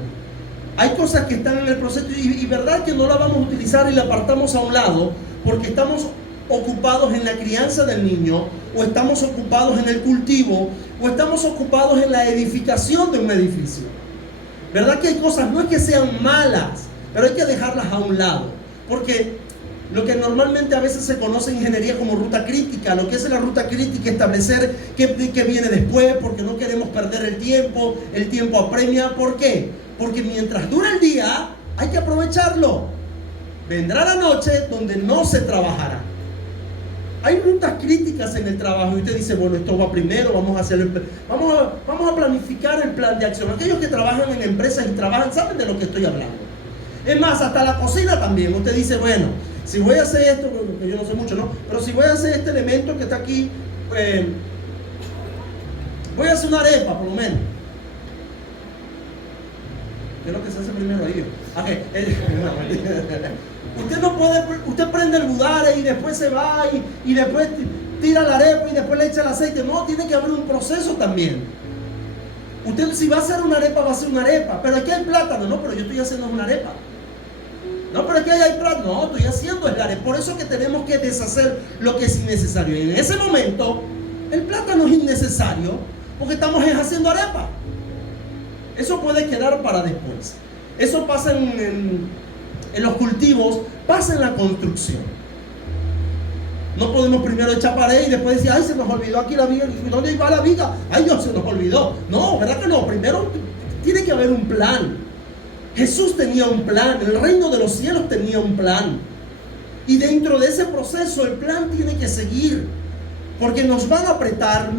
Hay cosas que están en el proceso y verdad que no la vamos a utilizar y la apartamos a un lado porque estamos ocupados en la crianza del niño, o estamos ocupados en el cultivo, o estamos ocupados en la edificación de un edificio. ¿Verdad que hay cosas, no es que sean malas, pero hay que dejarlas a un lado? Porque lo que normalmente a veces se conoce en ingeniería como ruta crítica, lo que es la ruta crítica, establecer qué viene después, porque no queremos perder el tiempo apremia. ¿Por qué? Porque mientras dura el día, hay que aprovecharlo. Vendrá la noche donde no se trabajará. Hay rutas críticas en el trabajo y usted dice, bueno, esto va primero, vamos a planificar el plan de acción. Aquellos que trabajan en empresas y trabajan saben de lo que estoy hablando. Es más, hasta la cocina también. Usted dice, bueno, si voy a hacer esto, que yo no sé mucho, ¿no? Pero si voy a hacer este elemento que está aquí, voy a hacer una arepa, por lo menos. ¿Qué es lo que se hace primero ahí? Okay. Usted no puede, usted prende el budare y después se va y después tira la arepa y después le echa el aceite. No, tiene que haber un proceso también. Usted si va a hacer una arepa, va a hacer una arepa. Pero aquí hay plátano, no, pero yo estoy haciendo una arepa. No, pero aquí hay plátano, no, estoy haciendo el arepa. Por eso que tenemos que deshacer lo que es innecesario. Y en ese momento, el plátano es innecesario porque estamos haciendo arepa. Eso puede quedar para después. Eso pasa en los cultivos, pasa en la construcción. No podemos primero echar pared y después decir, ay, se nos olvidó aquí la viga. ¿Dónde iba la viga? Ay, Dios, se nos olvidó. No, ¿verdad que no? Primero tiene que haber un plan. Jesús tenía un plan, el reino de los cielos tenía un plan. Y dentro de ese proceso el plan tiene que seguir. Porque nos van a apretar.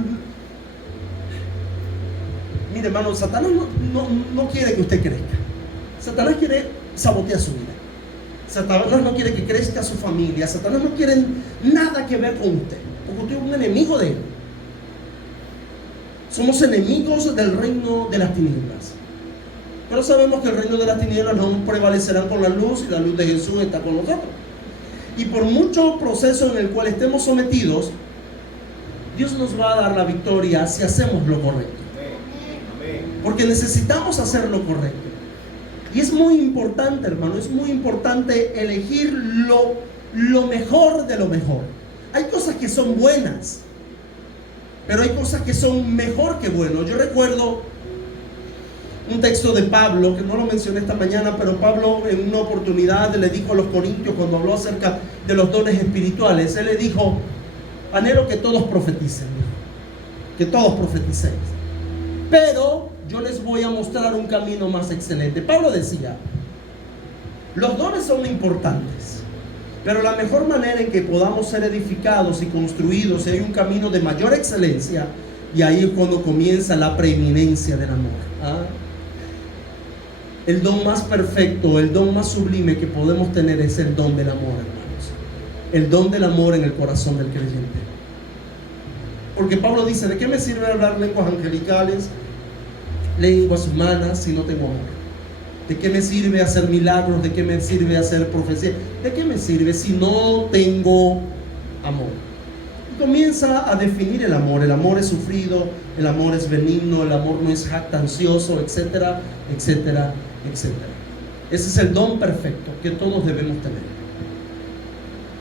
Mire, hermano, Satanás no quiere que usted crezca. Satanás quiere sabotear su vida. Satanás no quiere que crezca su familia. Satanás no quiere nada que ver con usted, porque usted es un enemigo de él. Somos enemigos del reino de las tinieblas. Pero sabemos que el reino de las tinieblas no prevalecerá con la luz, y la luz de Jesús está con nosotros. Y por mucho proceso en el cual estemos sometidos, Dios nos va a dar la victoria si hacemos lo correcto. Porque necesitamos hacer lo correcto. Y es muy importante, hermano, es muy importante elegir lo mejor de lo mejor. Hay cosas que son buenas, pero hay cosas que son mejor que bueno. Yo recuerdo un texto de Pablo, que no lo mencioné esta mañana, pero Pablo en una oportunidad le dijo a los corintios, cuando habló acerca de los dones espirituales, él le dijo, anhelo que todos profeticen, que todos profeticéis, pero yo les voy a mostrar un camino más excelente. Pablo decía, los dones son importantes, pero la mejor manera en que podamos ser edificados y construidos, si hay un camino de mayor excelencia, y ahí es cuando comienza la preeminencia del amor. El don más perfecto, el don más sublime que podemos tener es el don del amor, hermanos. El don del amor en el corazón del creyente. Porque Pablo dice, ¿de qué me sirve hablar lenguas angelicales, lenguas humanas, si no tengo amor? ¿De qué me sirve hacer milagros? ¿De qué me sirve hacer profecía? ¿De qué me sirve si no tengo amor? Y comienza a definir el amor. El amor es sufrido, el amor es benigno, el amor no es jactancioso, etcétera, etcétera, etcétera. Ese es el don perfecto que todos debemos tener.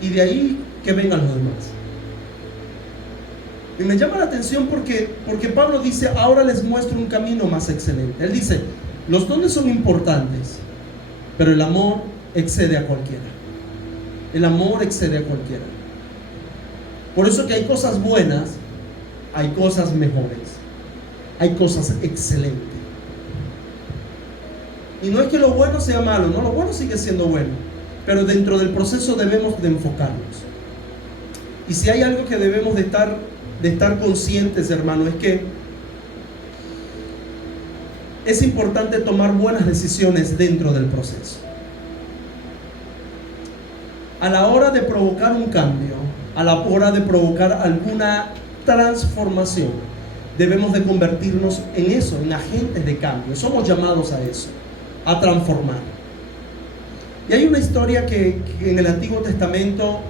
Y de ahí que vengan los demás. Y me llama la atención porque Pablo dice, ahora les muestro un camino más excelente. Él dice, los dones son importantes, pero el amor excede a cualquiera. El amor excede a cualquiera. Por eso que hay cosas buenas, hay cosas mejores, hay cosas excelentes. Y no es que lo bueno sea malo, no, lo bueno sigue siendo bueno, pero dentro del proceso debemos de enfocarnos. Y si hay algo que debemos de estar conscientes, hermano, es que es importante tomar buenas decisiones dentro del proceso. A la hora de provocar un cambio, a la hora de provocar alguna transformación, debemos de convertirnos en eso, en agentes de cambio. Somos llamados a eso, a transformar. Y hay una historia que en el Antiguo Testamento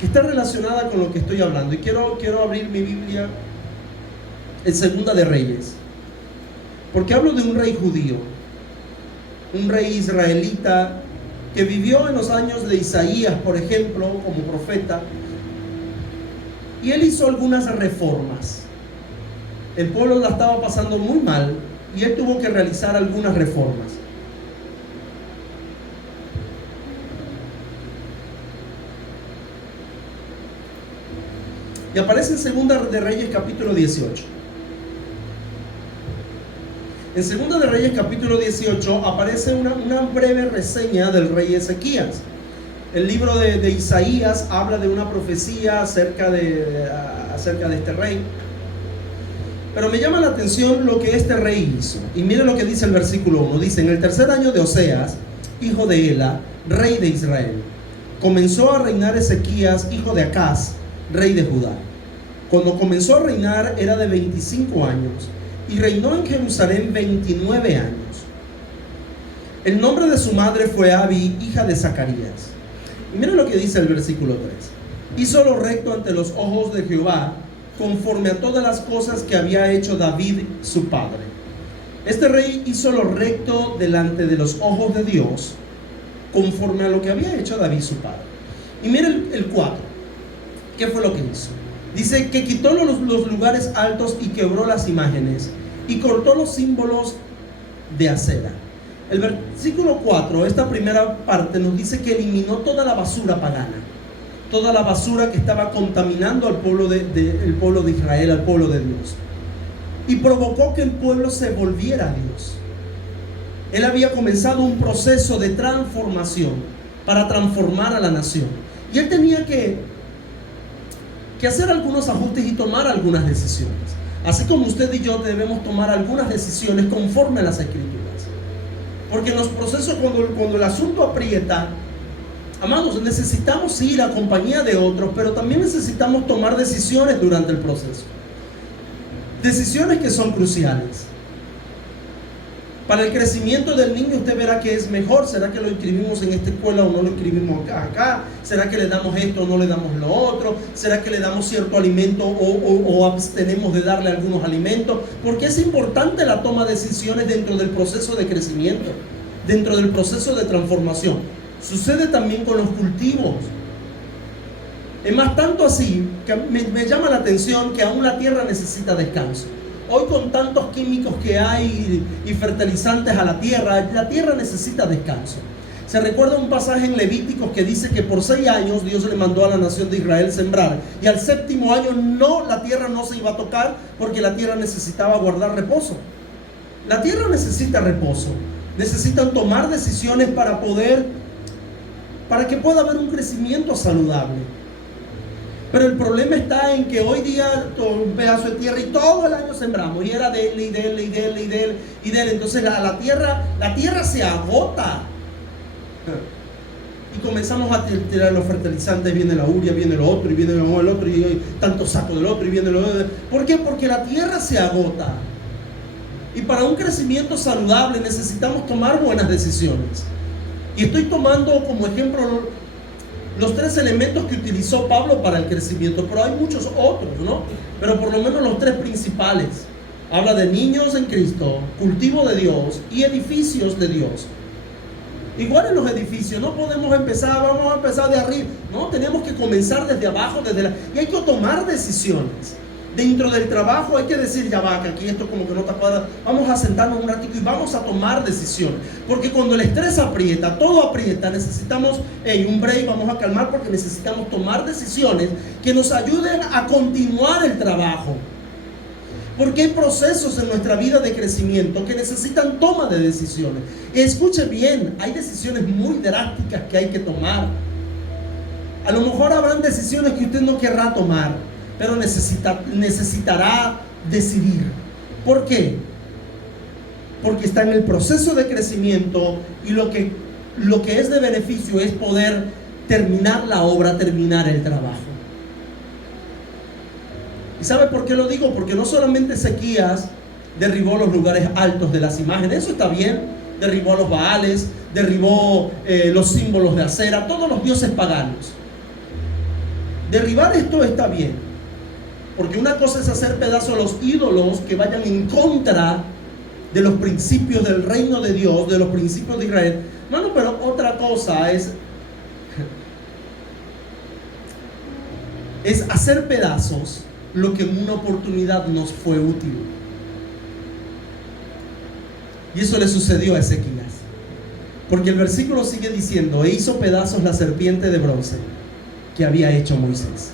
que está relacionada con lo que estoy hablando. Y quiero abrir mi Biblia en Segunda de Reyes, porque hablo de un rey judío, un rey israelita que vivió en los años de Isaías, por ejemplo, como profeta, y él hizo algunas reformas. El pueblo la estaba pasando muy mal y él tuvo que realizar algunas reformas. Y aparece en Segunda de Reyes capítulo 18. En Segunda de Reyes capítulo 18 aparece una breve reseña del rey Ezequías. El libro de Isaías habla de una profecía acerca de este rey. Pero me llama la atención lo que este rey hizo. Y mire lo que dice el versículo 1. Dice: en el tercer año de Oseas, hijo de Ela, rey de Israel, comenzó a reinar Ezequías, hijo de Acaz, rey de Judá. Cuando comenzó a reinar era de 25 años y reinó en Jerusalén 29 años. El nombre de su madre fue Abi, hija de Zacarías. Y miren lo que dice el versículo 3. Hizo lo recto ante los ojos de Jehová, conforme a todas las cosas que había hecho David su padre. Este rey hizo lo recto delante de los ojos de Dios, conforme a lo que había hecho David su padre. Y miren el 4. ¿Qué fue lo que hizo? Dice que quitó los lugares altos y quebró las imágenes y cortó los símbolos de acera. El versículo 4, esta primera parte, nos dice que eliminó toda la basura pagana, toda la basura que estaba contaminando al pueblo el pueblo de Israel, al pueblo de Dios, y provocó que el pueblo se volviera a Dios. Él había comenzado un proceso de transformación para transformar a la nación, y él tenía que hacer algunos ajustes y tomar algunas decisiones, así como usted y yo debemos tomar algunas decisiones conforme a las Escrituras. Porque en los procesos, cuando el asunto aprieta, amados, necesitamos ir a compañía de otros, pero también necesitamos tomar decisiones durante el proceso. Decisiones que son cruciales. Para el crecimiento del niño, usted verá que es mejor. ¿Será que lo inscribimos en esta escuela o no lo inscribimos acá? ¿Será que le damos esto o no le damos lo otro? ¿Será que le damos cierto alimento o abstenemos de darle algunos alimentos? Porque es importante la toma de decisiones dentro del proceso de crecimiento, dentro del proceso de transformación. Sucede también con los cultivos. Es más, tanto así que me llama la atención que aún la tierra necesita descanso. Hoy, con tantos químicos que hay y fertilizantes a la tierra necesita descanso. Se recuerda un pasaje en Levíticos que dice que por 6 años Dios le mandó a la nación de Israel sembrar, y al 7º año la tierra no se iba a tocar, porque la tierra necesitaba guardar reposo. La tierra necesita reposo. Necesitan tomar decisiones para que pueda haber un crecimiento saludable. Pero el problema está en que hoy día todo un pedazo de tierra y todo el año sembramos, y era de él y de él y de él y de él y de él. Entonces la tierra se agota y comenzamos a tirar los fertilizantes. Viene la urea, viene lo otro y viene el otro, y tanto saco del otro y viene lo otro. ¿Por qué? Porque la tierra se agota, y para un crecimiento saludable necesitamos tomar buenas decisiones. Y estoy tomando como ejemplo los 3 elementos que utilizó Pablo para el crecimiento, pero hay muchos otros, ¿no? Pero por lo menos los 3 principales. Habla de niños en Cristo, cultivo de Dios y edificios de Dios. Igual en los edificios, no podemos vamos a empezar de arriba. No, tenemos que comenzar desde abajo, y hay que tomar decisiones. Dentro del trabajo hay que decir: ya va, que aquí esto como que no está cuadrado. Vamos a sentarnos un ratito y vamos a tomar decisiones. Porque cuando el estrés aprieta, todo aprieta, necesitamos un break, vamos a calmar, porque necesitamos tomar decisiones que nos ayuden a continuar el trabajo. Porque hay procesos en nuestra vida de crecimiento que necesitan toma de decisiones. Escuche bien, hay decisiones muy drásticas que hay que tomar. A lo mejor habrán decisiones que usted no querrá tomar, pero necesitará decidir. ¿Por qué? Porque está en el proceso de crecimiento, y lo que es de beneficio es poder terminar la obra, terminar el trabajo. ¿Y sabe por qué lo digo? Porque no solamente Ezequías derribó los lugares altos de las imágenes, eso está bien, derribó los baales, derribó los símbolos de acera, todos los dioses paganos. derribar esto está bien, porque una cosa es hacer pedazos los ídolos que vayan en contra de los principios del reino de Dios, de los principios de Israel. Hermano, pero otra cosa es hacer pedazos lo que en una oportunidad nos fue útil. Y eso le sucedió a Ezequías, porque el versículo sigue diciendo: e hizo pedazos la serpiente de bronce que había hecho Moisés.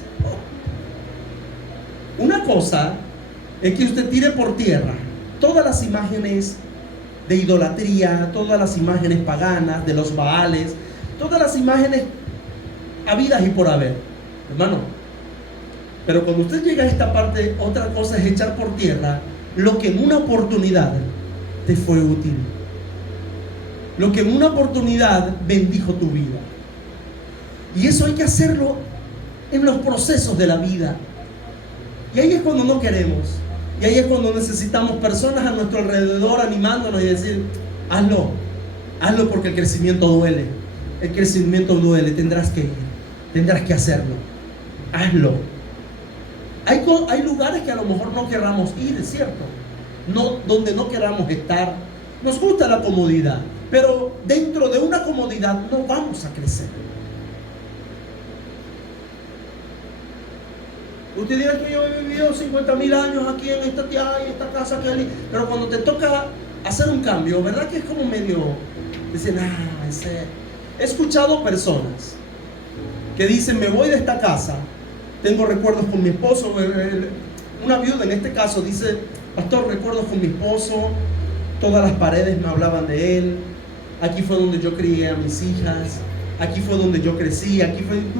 Una cosa es que usted tire por tierra todas las imágenes de idolatría, todas las imágenes paganas de los Baales, todas las imágenes habidas y por haber, hermano. Pero cuando usted llega a esta parte, otra cosa es echar por tierra lo que en una oportunidad te fue útil, lo que en una oportunidad bendijo tu vida. Y eso hay que hacerlo en los procesos de la vida. Y ahí es cuando no queremos, y ahí es cuando necesitamos personas a nuestro alrededor animándonos y decir: hazlo porque el crecimiento duele, tendrás que ir, tendrás que hacerlo, hazlo. Hay lugares que a lo mejor no queramos ir, es cierto, donde no queramos estar. Nos gusta la comodidad, pero dentro de una comodidad no vamos a crecer. Usted dirá que yo he vivido 50,000 años aquí en esta tierra y esta casa, pero cuando te toca hacer un cambio, ¿verdad que es como medio? Dicen: he escuchado personas que dicen: me voy de esta casa, tengo recuerdos con mi esposo. Una viuda en este caso dice: pastor, recuerdos con mi esposo, todas las paredes me hablaban de él, aquí fue donde yo crié a mis hijas, aquí fue donde yo crecí,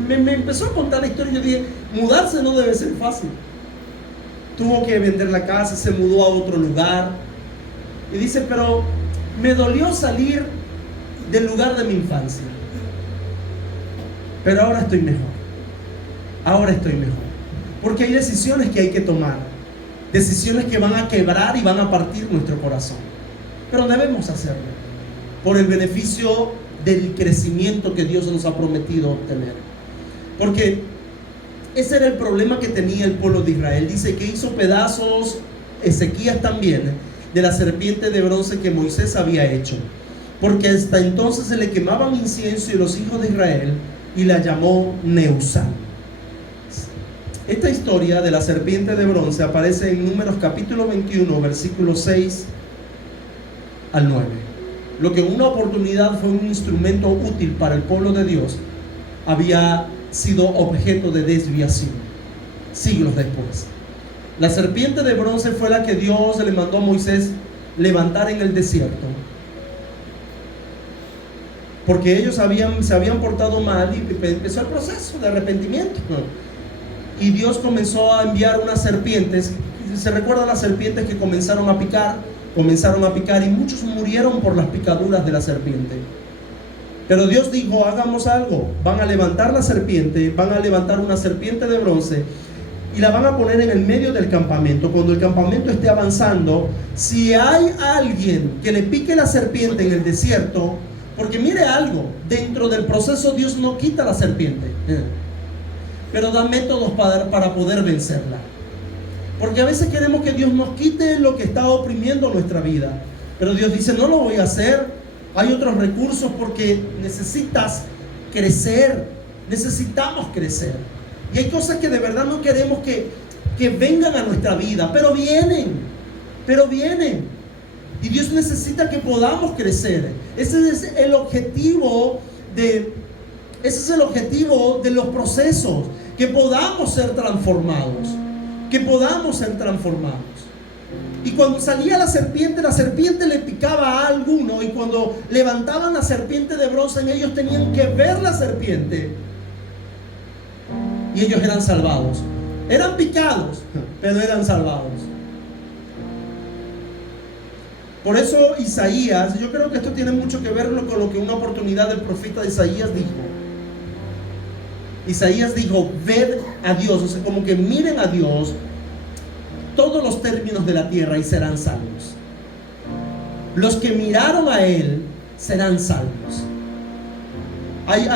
me empezó a contar la historia. Yo dije: mudarse no debe ser fácil. Tuvo que vender la casa, se mudó a otro lugar. Y dice: pero me dolió salir del lugar de mi infancia, pero ahora estoy mejor. Porque hay decisiones que hay que tomar, decisiones que van a quebrar y van a partir nuestro corazón, pero debemos hacerlo por el beneficio del crecimiento que Dios nos ha prometido obtener. Porque ese era el problema que tenía el pueblo de Israel. Dice que hizo pedazos, Ezequías también, de la serpiente de bronce que Moisés había hecho, porque hasta entonces se le quemaban incienso y los hijos de Israel, y la llamó Neusán. Esta historia de la serpiente de bronce aparece en Números capítulo 21, versículos 6 al 9. Lo que en una oportunidad fue un instrumento útil para el pueblo de Dios, había sido objeto de desviación siglos después. La serpiente de bronce fue la que Dios le mandó a Moisés levantar en el desierto, porque ellos se habían portado mal, y empezó el proceso de arrepentimiento. Y Dios comenzó a enviar unas serpientes. ¿Se recuerdan las serpientes que comenzaron a picar? Y muchos murieron por las picaduras de la serpiente. Pero Dios dijo: hagamos algo. Van a levantar la serpiente, van a levantar una serpiente de bronce y la van a poner en el medio del campamento. Cuando el campamento esté avanzando, si hay alguien que le pique la serpiente en el desierto, porque mire algo, dentro del proceso Dios no quita la serpiente, pero da métodos para poder vencerla. Porque a veces queremos que Dios nos quite lo que está oprimiendo nuestra vida, pero Dios dice: no lo voy a hacer. Hay otros recursos, porque necesitas crecer, necesitamos crecer. Y hay cosas que de verdad no queremos que vengan a nuestra vida, pero vienen. Y Dios necesita que podamos crecer. Ese es el objetivo de los procesos, que podamos ser transformados. Y cuando salía la serpiente le picaba a alguno, y cuando levantaban la serpiente de bronce, ellos tenían que ver la serpiente, y ellos eran salvados. Eran picados, pero eran salvados. Por eso Isaías, yo creo que esto tiene mucho que ver con lo que una oportunidad el profeta Isaías dijo. Isaías dijo: ved a Dios, o sea, como que miren a Dios todos los términos de la tierra y serán salvos. Los que miraron a Él serán salvos. Hay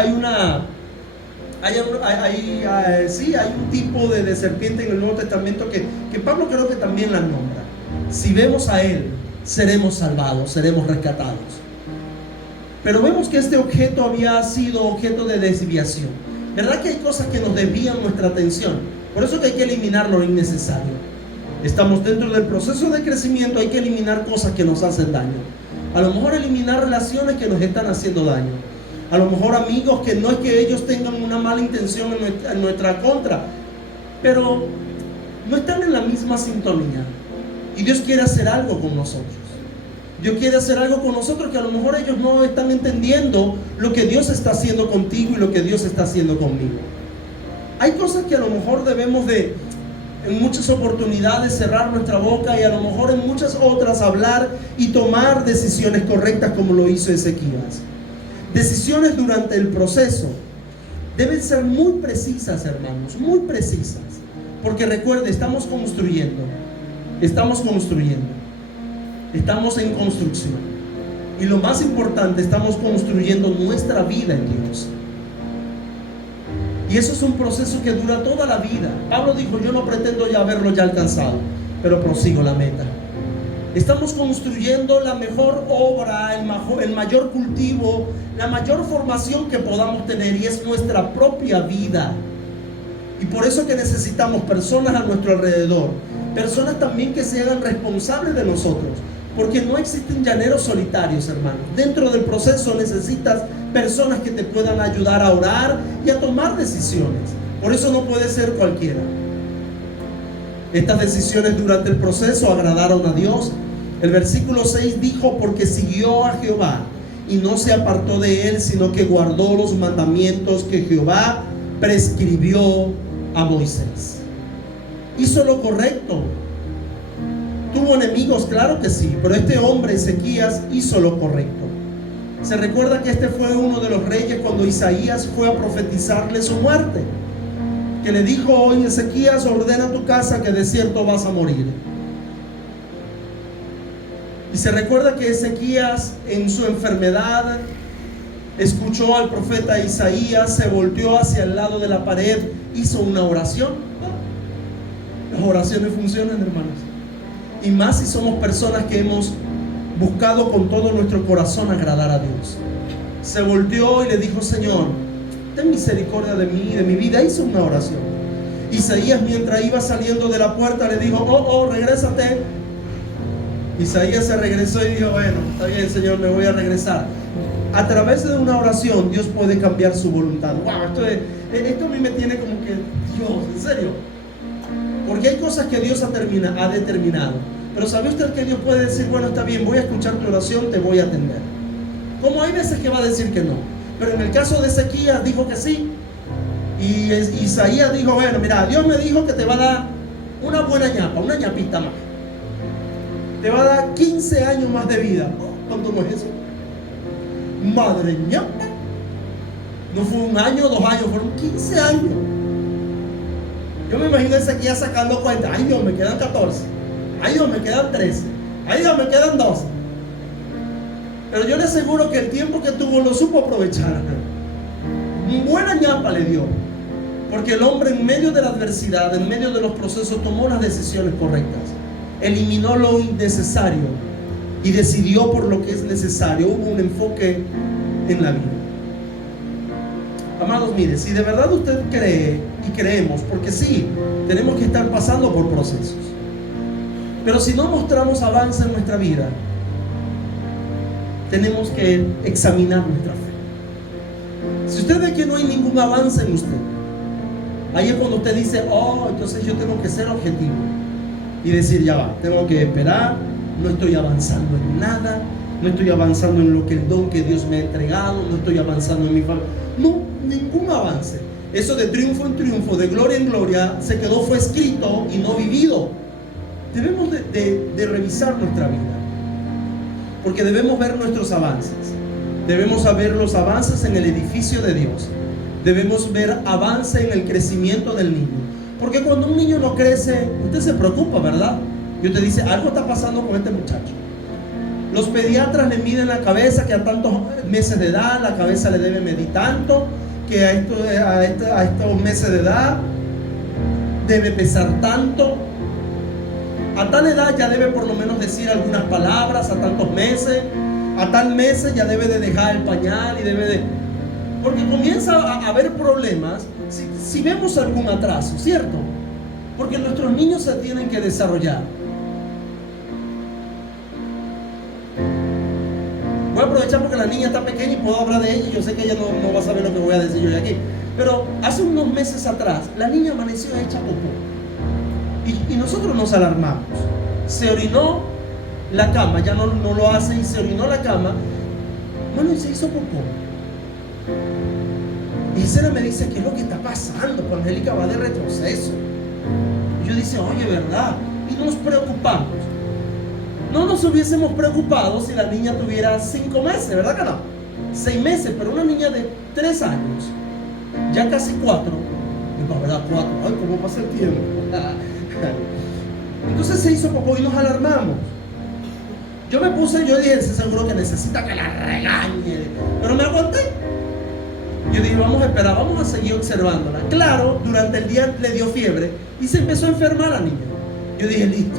hay un tipo de serpiente en el Nuevo Testamento que Pablo creo que también la nombra. Si vemos a él, seremos salvados, seremos rescatados. Pero vemos que este objeto había sido objeto de desviación. ¿Verdad que hay cosas que nos desvían nuestra atención? Por eso que hay que eliminar lo innecesario. Estamos dentro del proceso de crecimiento, hay que eliminar cosas que nos hacen daño. A lo mejor eliminar relaciones que nos están haciendo daño. A lo mejor amigos que no es que ellos tengan una mala intención en nuestra contra, pero no están en la misma sintonía. Y Dios quiere hacer algo con nosotros. Dios quiere hacer algo con nosotros que a lo mejor ellos no están entendiendo lo que Dios está haciendo contigo y lo que Dios está haciendo conmigo. Hay cosas que a lo mejor debemos de, en muchas oportunidades, cerrar nuestra boca, y a lo mejor en muchas otras hablar y tomar decisiones correctas como lo hizo Ezequías. Decisiones durante el proceso deben ser muy precisas, hermanos, muy precisas. Porque recuerde, estamos construyendo. Estamos en construcción. Y lo más importante, estamos construyendo nuestra vida en Dios. Y eso es un proceso que dura toda la vida. Pablo dijo: yo no pretendo ya haberlo ya alcanzado, pero prosigo la meta. Estamos construyendo la mejor obra, el mayor cultivo, la mayor formación que podamos tener, y es nuestra propia vida. Y por eso que necesitamos personas a nuestro alrededor, personas también que se hagan responsables de nosotros, porque no existen llaneros solitarios, hermanos. Dentro del proceso necesitas personas que te puedan ayudar a orar y a tomar decisiones. Por eso no puede ser cualquiera. Estas decisiones durante el proceso agradaron a Dios. El versículo 6 dijo: porque siguió a Jehová y no se apartó de él, sino que guardó los mandamientos que Jehová prescribió a Moisés. Hizo lo correcto. ¿Tuvo enemigos? Claro que sí, pero este hombre, Ezequías, hizo lo correcto. Se recuerda que este fue uno de los reyes cuando Isaías fue a profetizarle su muerte, que le dijo: oye, Ezequías, ordena tu casa, que de cierto vas a morir. Y se recuerda que Ezequías, en su enfermedad, escuchó al profeta Isaías, se volteó hacia el lado de la pared, hizo una oración. Las oraciones funcionan, hermanos. Y más si somos personas que hemos buscado con todo nuestro corazón agradar a Dios. Se volteó y le dijo: Señor, ten misericordia de mí y de mi vida. Hizo una oración. Isaías, mientras iba saliendo de la puerta, le dijo: regrésate. Isaías se regresó y dijo: bueno, está bien, Señor, me voy a regresar. A través de una oración Dios puede cambiar su voluntad. Wow, esto a mí me tiene como que, Dios, en serio. Porque hay cosas que Dios ha determinado. Pero ¿sabe usted que Dios puede decir: bueno, está bien, voy a escuchar tu oración, te voy a atender? Como hay veces que va a decir que no. Pero en el caso de Ezequías dijo que sí. Y Isaías dijo: bueno, mira, Dios me dijo que te va a dar una buena ñapa, una ñapita más. Te va a dar 15 años más de vida. ¿Cuánto no es eso? Madre ñapa. No fue un año, 2 años, fueron 15 años. Yo me imagino a Ezequías sacando cuenta: ay Dios, me quedan 14. Ay Dios, me quedan 13. Ay Dios, me quedan 12. Pero yo le aseguro que el tiempo que tuvo lo supo aprovechar. Buena ñapa le dio. Porque el hombre, en medio de la adversidad, en medio de los procesos, tomó las decisiones correctas. Eliminó lo innecesario y decidió por lo que es necesario. Hubo un enfoque en la vida. Amados, mire, si de verdad usted cree y creemos, porque sí, tenemos que estar pasando por procesos, pero si no mostramos avance en nuestra vida, tenemos que examinar nuestra fe. Si usted ve que no hay ningún avance en usted, ahí es cuando usted dice: entonces yo tengo que ser objetivo y decir: ya va, tengo que esperar, no estoy avanzando en nada, no estoy avanzando en lo que el don que Dios me ha entregado, no estoy avanzando en mi familia. No, ningún avance. Eso de triunfo en triunfo, de gloria en gloria, fue escrito y no vivido. Debemos de revisar nuestra vida, porque debemos ver nuestros avances. Debemos ver los avances en el edificio de Dios. Debemos ver avance en el crecimiento del niño. Porque cuando un niño no crece, usted se preocupa, ¿verdad? Y usted dice: algo está pasando con este muchacho. Los pediatras le miden la cabeza, que a tantos meses de edad la cabeza le debe medir tanto. que a estos meses de edad debe pesar tanto. A tal edad ya debe por lo menos decir algunas palabras, a tantos meses, a tal meses ya debe de dejar el pañal y debe de... Porque comienza a haber problemas si vemos algún atraso, ¿cierto? Porque nuestros niños se tienen que desarrollar. Voy a aprovechar porque la niña está pequeña y puedo hablar de ella y yo sé que ella no va a saber lo que voy a decir yo de aquí. Pero hace unos meses atrás, la niña amaneció hecha popó. Y nosotros nos alarmamos. Se orinó la cama, ya no lo hace, y se orinó la cama. Bueno, y se hizo popó. Y Gisela me dice, ¿qué es lo que está pasando? Pues Angélica va de retroceso. Y yo dice, oye, ¿verdad? Y nos preocupamos. No nos hubiésemos preocupado si la niña tuviera 5 meses, ¿verdad que no? 6 meses, pero una niña de 3 años, ya casi 4, ¿verdad? 4, ay, ¿cómo pasa el tiempo? Entonces se hizo popó y nos alarmamos. Yo dije, seguro que necesita que la regañe, pero me aguanté. Yo dije, vamos a esperar, vamos a seguir observándola. Claro, durante el día le dio fiebre y se empezó a enfermar la niña. Yo dije, listo,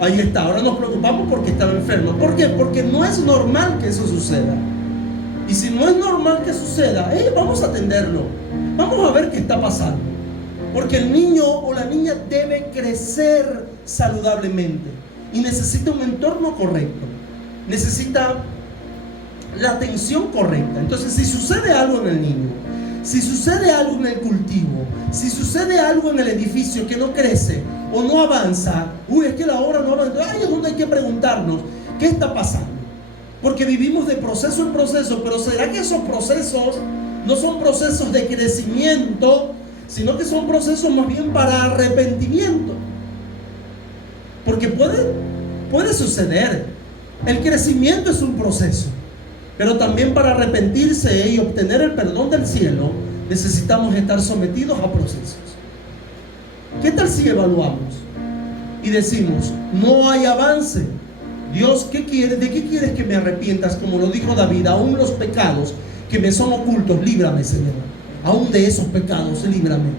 ahí está, ahora nos preocupamos porque estaba enferma. ¿Por qué? Porque no es normal que eso suceda. Y si no es normal que suceda, vamos a atenderlo. Vamos a ver qué está pasando. Porque el niño o la niña debe crecer saludablemente y necesita un entorno correcto. Necesita la atención correcta. Entonces, si sucede algo en el niño, si sucede algo en el cultivo, si sucede algo en el edificio que no crece o no avanza, es que la obra no avanza, ahí es donde hay que preguntarnos, ¿qué está pasando? Porque vivimos de proceso en proceso, pero ¿será que esos procesos no son procesos de crecimiento, sino que son procesos más bien para arrepentimiento? Porque puede suceder. El crecimiento es un proceso, pero también para arrepentirse y obtener el perdón del cielo necesitamos estar sometidos a procesos. ¿Qué tal si evaluamos y decimos, no hay avance? Dios, ¿de qué quieres que me arrepientas? Como lo dijo David, aún los pecados que me son ocultos, líbrame, Señor. Aún de esos pecados, líbrame.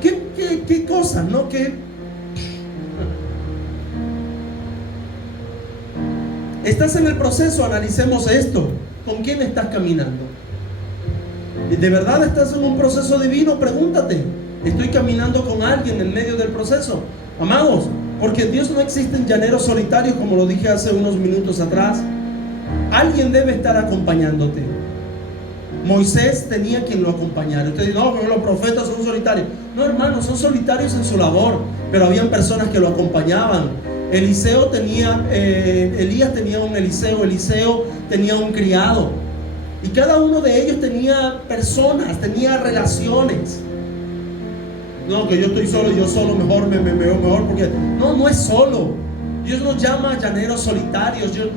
¿Qué cosas, no? Estás en el proceso, analicemos esto. ¿Con quién estás caminando? ¿De verdad estás en un proceso divino? Pregúntate, ¿estoy caminando con alguien en medio del proceso? Amados, porque Dios no existe en llaneros solitarios, como lo dije hace unos minutos atrás. Alguien debe estar acompañándote. Moisés tenía quien lo acompañara. Usted dice, no, pero los profetas son solitarios. No, hermanos, son solitarios en su labor, pero habían personas que lo acompañaban. Elías tenía un Eliseo tenía un criado, y cada uno de ellos tenía personas, tenía relaciones. No, que yo estoy solo, yo solo mejor me veo mejor, porque no es solo. Dios nos llama a llaneros solitarios. Dios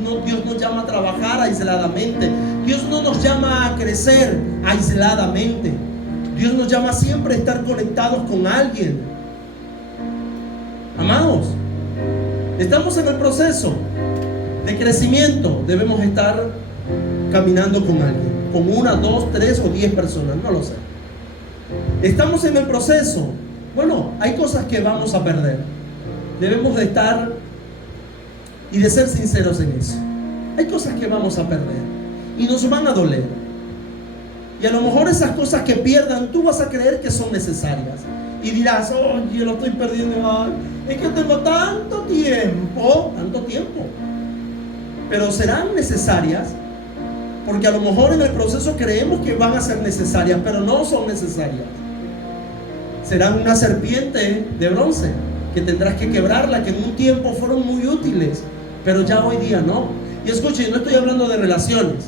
nos llama a trabajar aisladamente. Dios no nos llama a crecer aisladamente. Dios nos llama siempre a estar conectados con alguien. Amados, estamos en el proceso de crecimiento. Debemos estar caminando con alguien, con 1, 2, 3 o 10 personas, no lo sé. Estamos en el proceso. Bueno, hay cosas que vamos a perder. Debemos de estar y de ser sinceros en eso. Hay cosas que vamos a perder y nos van a doler. Y a lo mejor esas cosas que pierdan, tú vas a creer que son necesarias. Y dirás, yo lo estoy perdiendo. Es que tengo tanto tiempo. Pero serán necesarias, porque a lo mejor en el proceso creemos que van a ser necesarias, pero no son necesarias. Serán una serpiente de bronce que tendrás que quebrarla, que en un tiempo fueron muy útiles, pero ya hoy día no. Y escuchen, no estoy hablando de relaciones,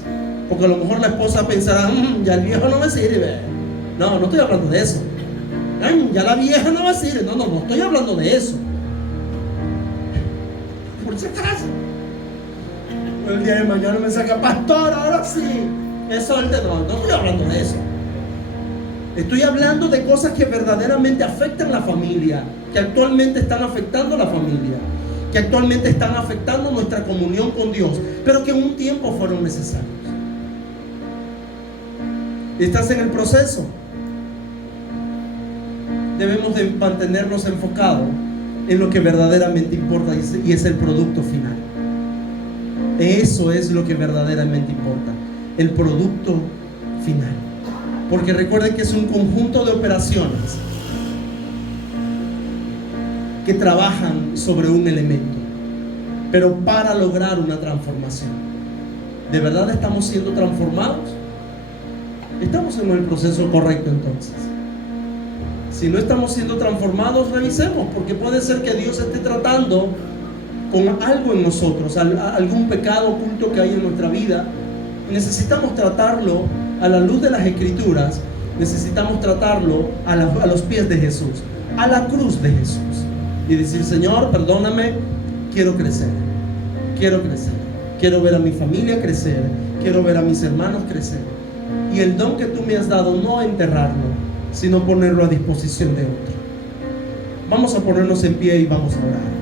porque a lo mejor la esposa pensará, ya el viejo no me sirve. No estoy hablando de eso. Ya la vieja no me sirve. No estoy hablando de eso. Por si acaso, el día de mañana me saca, pastor, ahora sí, eso no estoy hablando de eso. Estoy hablando de cosas que verdaderamente afectan la familia, que actualmente están afectando la familia, que actualmente están afectando nuestra comunión con Dios, pero que en un tiempo fueron necesarios. Estás en el proceso. Debemos de mantenernos enfocados en lo que verdaderamente importa, y es el producto final. Eso es lo que verdaderamente importa, el producto final. Porque recuerden que es un conjunto de operaciones que trabajan sobre un elemento, pero para lograr una transformación. ¿De verdad estamos siendo transformados? ¿Estamos en el proceso correcto entonces? Si no estamos siendo transformados, revisemos, porque puede ser que Dios esté tratando con algo en nosotros, algún pecado oculto que hay en nuestra vida. Necesitamos tratarlo a la luz de las Escrituras. Necesitamos tratarlo a los pies de Jesús, a la cruz de Jesús, y decir: Señor, perdóname, quiero crecer, quiero ver a mi familia crecer, quiero ver a mis hermanos crecer, y el don que tú me has dado, no enterrarlo, sino ponerlo a disposición de otro. Vamos a ponernos en pie y vamos a orar.